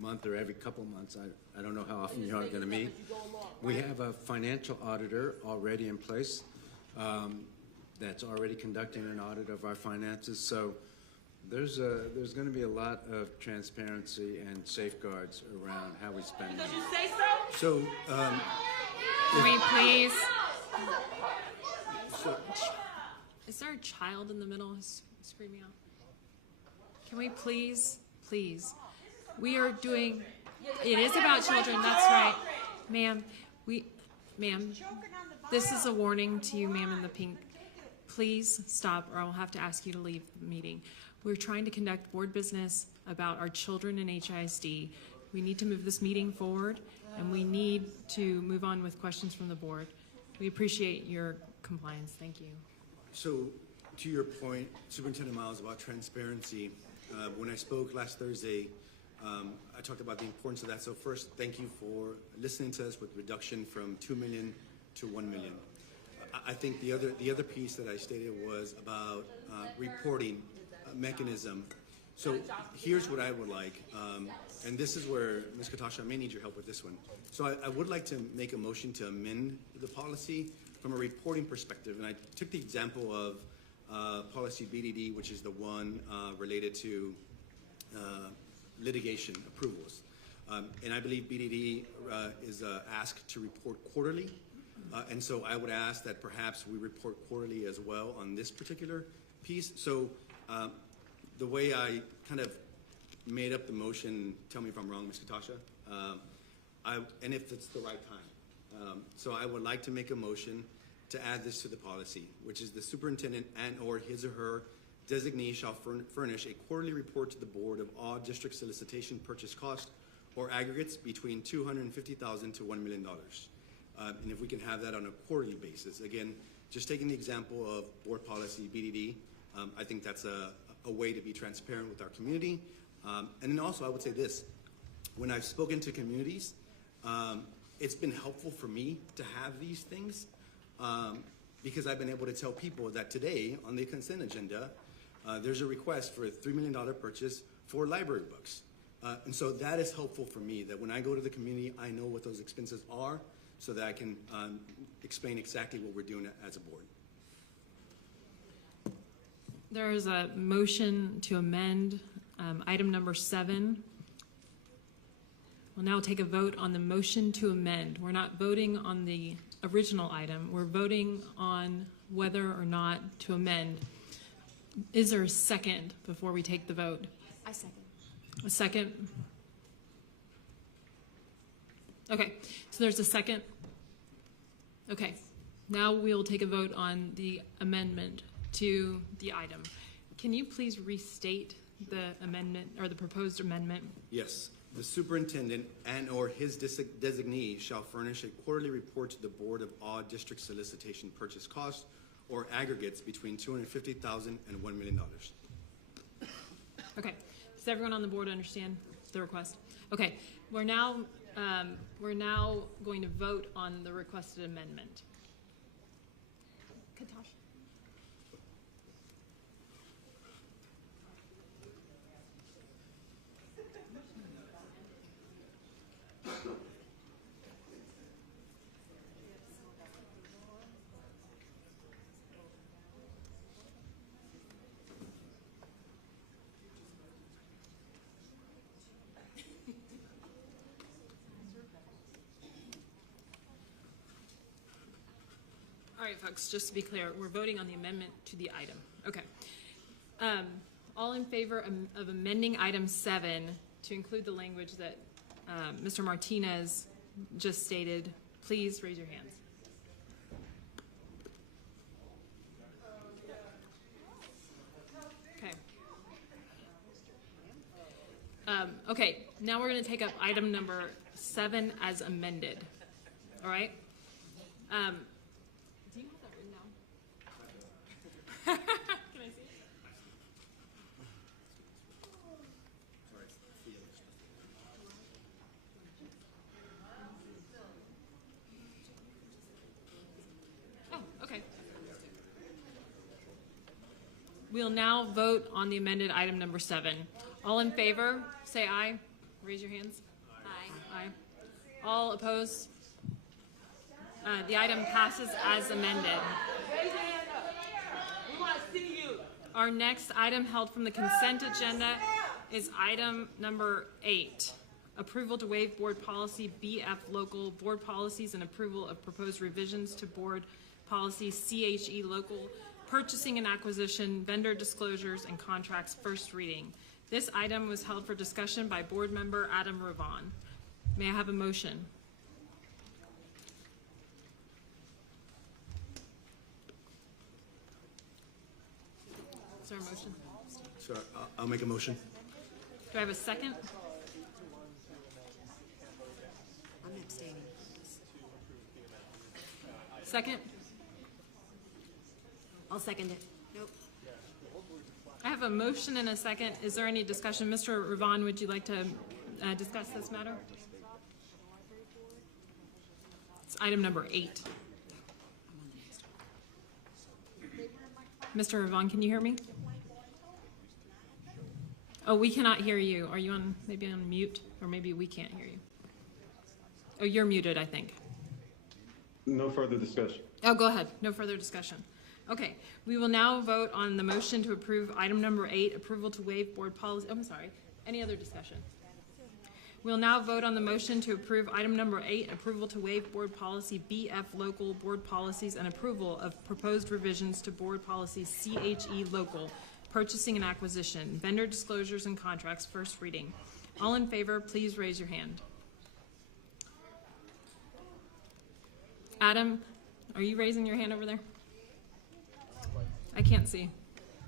month or every couple months. I don't know how often you are going to meet. We have a financial auditor already in place that's already conducting an audit of our finances. So there's going to be a lot of transparency and safeguards around how we spend money. Did you say so? So, can we please? Is there a child in the middle who's screaming out? Can we please? We are doing, it is about children, that's right. Ma'am, this is a warning to you, ma'am, in the pink. Please stop, or I'll have to ask you to leave the meeting. We're trying to conduct board business about our children in HISD. We need to move this meeting forward, and we need to move on with questions from the board. We appreciate your compliance. Thank you. So, to your point, Superintendent Miles, about transparency, when I spoke last Thursday, I talked about the importance of that. So first, thank you for listening to us with reduction from 2 million to 1 million. I think the other piece that I stated was about reporting mechanism. So here's what I would like, and this is where, Ms. Katasha, I may need your help with this one. So I would like to make a motion to amend the policy from a reporting perspective, and I took the example of policy BDD, which is the one related to litigation approvals. And I believe BDD is asked to report quarterly. And so I would ask that perhaps we report quarterly as well on this particular piece. So the way I kind of made up the motion, tell me if I'm wrong, Ms. Katasha, and if it's the right time. So I would like to make a motion to add this to the policy, which is the superintendent and/or his or her designee shall furnish a quarterly report to the board of all district solicitation purchase costs or aggregates between $250,000 to $1 million. And if we can have that on a quarterly basis. Again, just taking the example of board policy, BDD, I think that's a way to be transparent with our community. And then also I would say this, when I've spoken to communities, it's been helpful for me to have these things because I've been able to tell people that today on the consent agenda, there's a request for a $3 million purchase for library books. And so that is helpful for me, that when I go to the community, I know what those expenses are so that I can explain exactly what we're doing as a board. There is a motion to amend item number 7. We'll now take a vote on the motion to amend. We're not voting on the original item. We're voting on whether or not to amend. Is there a second before we take the vote? I second. A second? Okay, so there's a second. Okay, now we'll take a vote on the amendment to the item. Can you please restate the amendment or the proposed amendment? Yes. The superintendent and/or his designee shall furnish a quarterly report to the board of all district solicitation purchase costs or aggregates between $250,000 and $1 million. Okay. Does everyone on the board understand the request? Okay. We're now going to vote on the requested amendment. Katash. All right, folks, just to be clear, we're voting on the amendment to the item. Okay. All in favor of amending item 7 to include the language that Mr. Martinez just stated, please raise your hands. Okay. Okay, now we're going to take up item number 7 as amended. All right? Do you have that written down? Can I see it? Oh, okay. We'll now vote on the amended item number 7. All in favor, say aye. Raise your hands. Aye. Aye. All opposed? The item passes as amended. Our next item held from the consent agenda is item number 8. Approval to waive board policy BF local board policies and approval of proposed revisions to board policy CHE local purchasing and acquisition, vendor disclosures, and contracts first reading. This item was held for discussion by board member Adam Ravon. May I have a motion? Is there a motion? So I'll make a motion. Do I have a second? I'm abstaining. Second? I'll second it. Nope. I have a motion and a second. Is there any discussion? Mr. Ravon, would you like to discuss this matter? It's item number 8. Mr. Ravon, can you hear me? Oh, we cannot hear you. Are you on, maybe on mute? Or maybe we can't hear you. Oh, you're muted, I think. No further discussion. Oh, go ahead. No further discussion. Okay, we will now vote on the motion to approve item number 8, approval to waive board policy. Oh, I'm sorry. Any other discussion? We'll now vote on the motion to approve item number 8, approval to waive board policy BF local board policies and approval of proposed revisions to board policy CHE local purchasing and acquisition, vendor disclosures and contracts, first reading. All in favor, please raise your hand. Adam, Are you raising your hand over there? I can't see.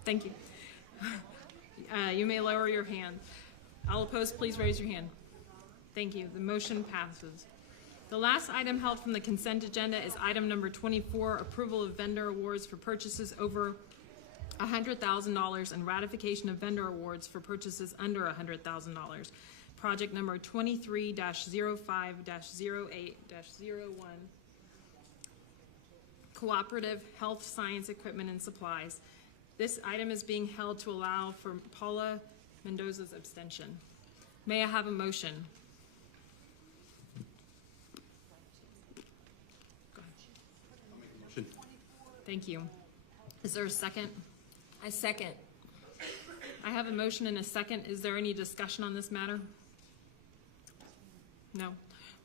Thank you. You may lower your hand. All opposed, please raise your hand. Thank you. The motion passes. The last item held from the consent agenda is item number 24, approval of vendor awards for purchases over $100,000 and ratification of vendor awards for purchases under $100,000. Project number 23-05-08-01. Cooperative Health Science Equipment and Supplies. This item is being held to allow for Paula Mendoza's abstention. May I have a motion? Go ahead. Thank you. Is there a second? I second. I have a motion and a second. Is there any discussion on this matter? No.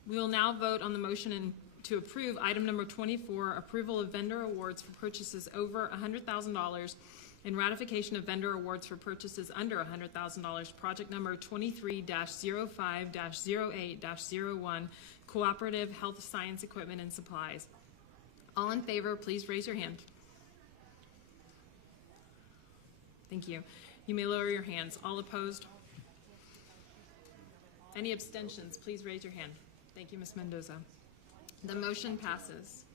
We will now vote on the motion to approve item number 24, approval of vendor awards for purchases over $100,000 and ratification of vendor awards for purchases under $100,000, project number 23-05-08-01, Cooperative Health Science Equipment and Supplies. All in favor, please raise your hand. Thank you. You may lower your hands. All opposed? Any abstentions, please raise your hand. Thank you, Ms. Mendoza. The motion passes.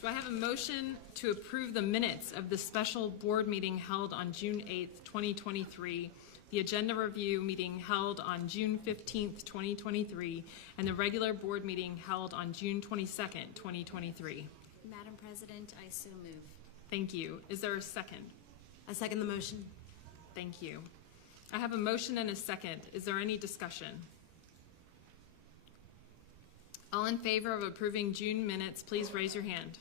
Do I have a motion to approve the minutes of the special board meeting held on June 8th, 2023, the agenda review meeting held on June 15th, 2023, and the regular board meeting held on June 22nd, 2023? Madam President, I so move. Thank you. Is there a second? I second the motion. Thank you. I have a motion and a second. Is there any discussion? All in favor of approving June minutes, please raise your hand.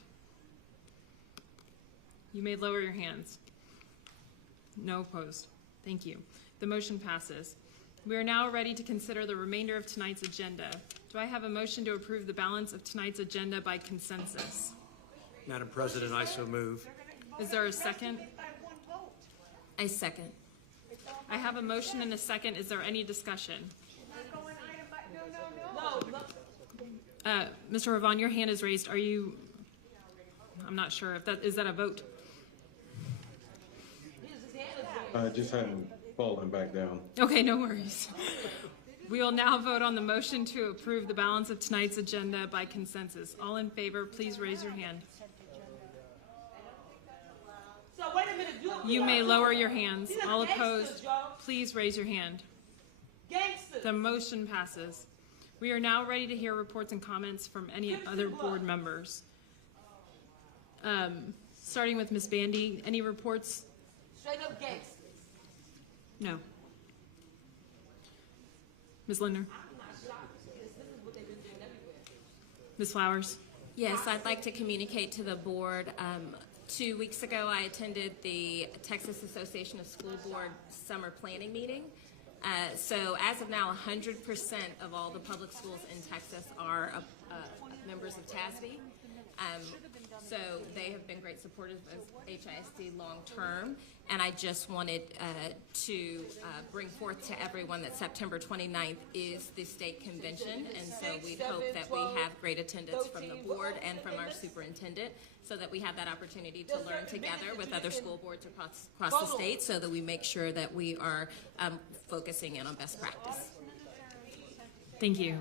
You may lower your hands. No opposed. Thank you. The motion passes. We are now ready to consider the remainder of tonight's agenda. Do I have a motion to approve the balance of tonight's agenda by consensus? Madam President, I so move. Is there a second? I second. I have a motion and a second. Is there any discussion? Mr. Ravon, your hand is raised. Are you? I'm not sure if that is that a vote. I just hadn't fallen back down. Okay, no worries. We will now vote on the motion to approve the balance of tonight's agenda by consensus. All in favor, please raise your hand. You may lower your hands. All opposed, please raise your hand. The motion passes. We are now ready to hear reports and comments from any other board members. Starting with Ms. Bandy, any reports? Straight up gangsters. No. Ms. Lindner? Ms. Flowers? Yes, I'd like to communicate to the board. 2 weeks ago, I attended the Texas Association of School Board Summer Planning Meeting. So as of now, 100% of all the public schools in Texas are members of TASB. So they have been great supporters of HISD long term. And I just wanted to bring forth to everyone that September 29th is the state convention. And so we hope that we have great attendance from the board and from our superintendent so that we have that opportunity to learn together with other school boards across the state so that we make sure that we are focusing in on best practice. Thank you.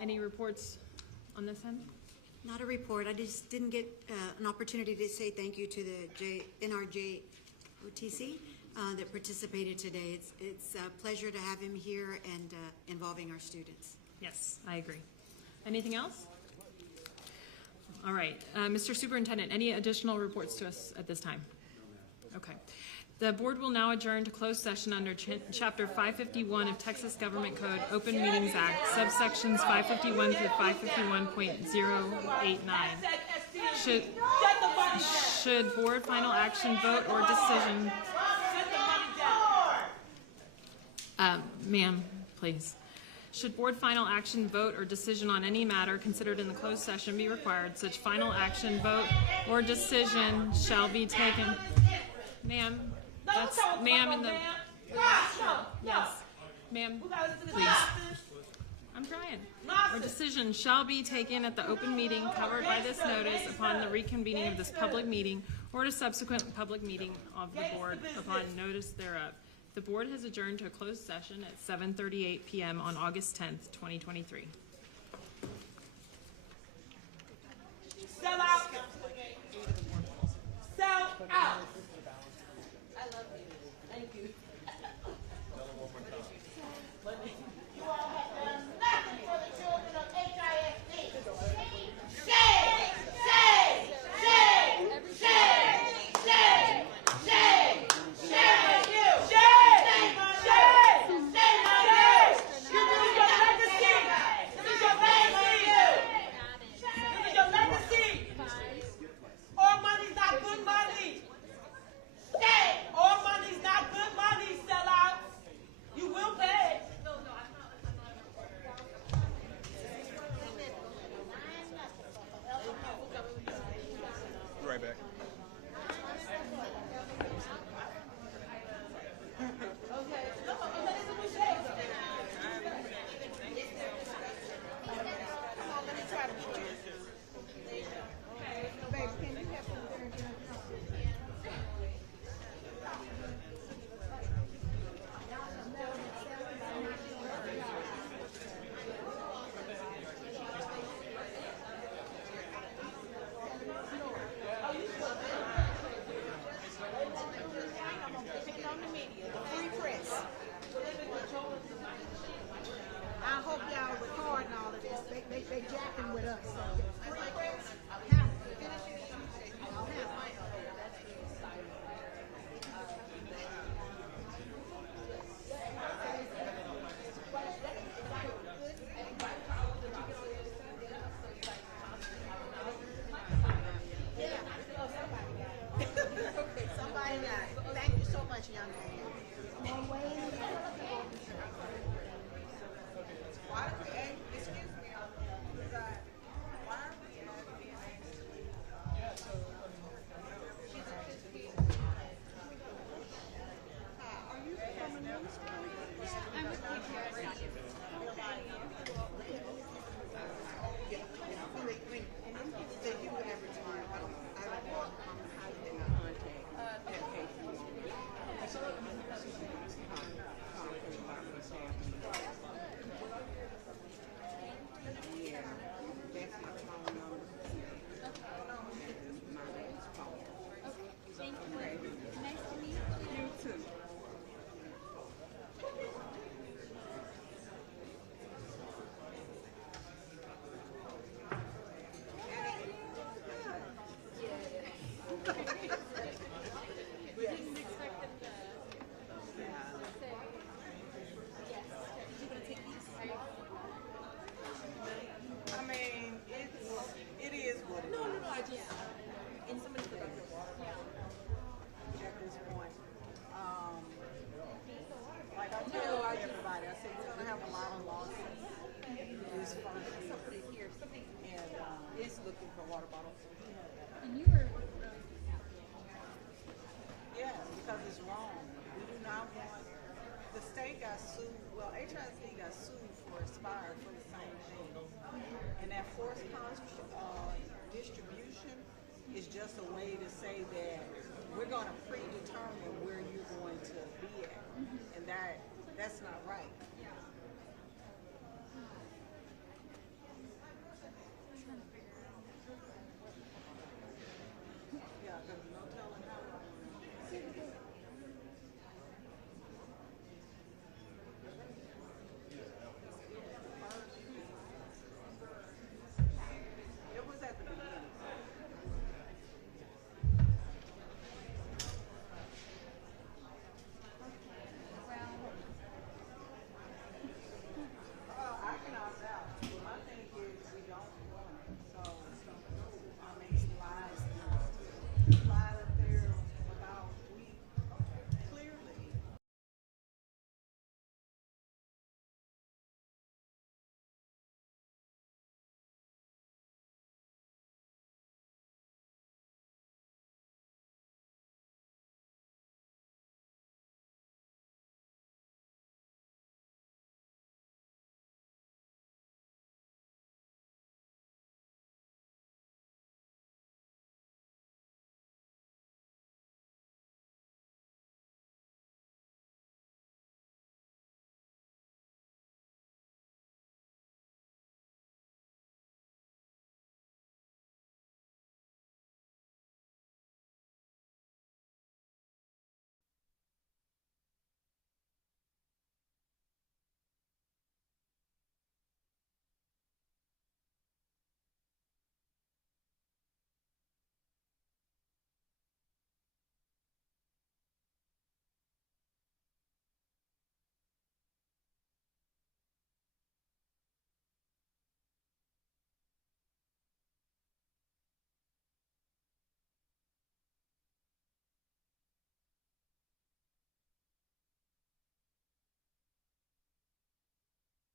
Any reports on this end? Not a report. I just didn't get an opportunity to say thank you to the NRJOTC that participated today. It's a pleasure to have him here and involving our students. Yes, I agree. Anything else? All right. Mr. Superintendent, any additional reports to us at this time? Okay. The board will now adjourn to closed session under Chapter 551 of Texas Government Code, Open Meetings Act, subsections 551 through 551.089. Should board final action, vote, or decision... Ma'am, please. Should board final action, vote, or decision on any matter considered in the closed session be required, such final action, vote, or decision shall be taken... Ma'am, that's ma'am in the... Yes. Ma'am, please. I'm trying. Or decision shall be taken at the open meeting covered by this notice upon the reconvening of this public meeting or at a subsequent public meeting of the board upon notice thereof. The board has adjourned to a closed session at 7:38 p.m. on August 10th, 2023. Sell out. Sell out. I love you. Thank you. You all have done nothing for the children of HISD. Shame! Shame! Shame! Shame! Shame! Shame! Shame! Shame! Shame on you! You lose your legacy! This is your legacy! This is your legacy! All money's not good money. Shame! All money's not good money, sellouts. You will pay. Be right back. I hope y'all recording all of this. They jacking with us. Somebody got it. Thank you so much, young man. Distribution is just a way to say that we're going to predetermine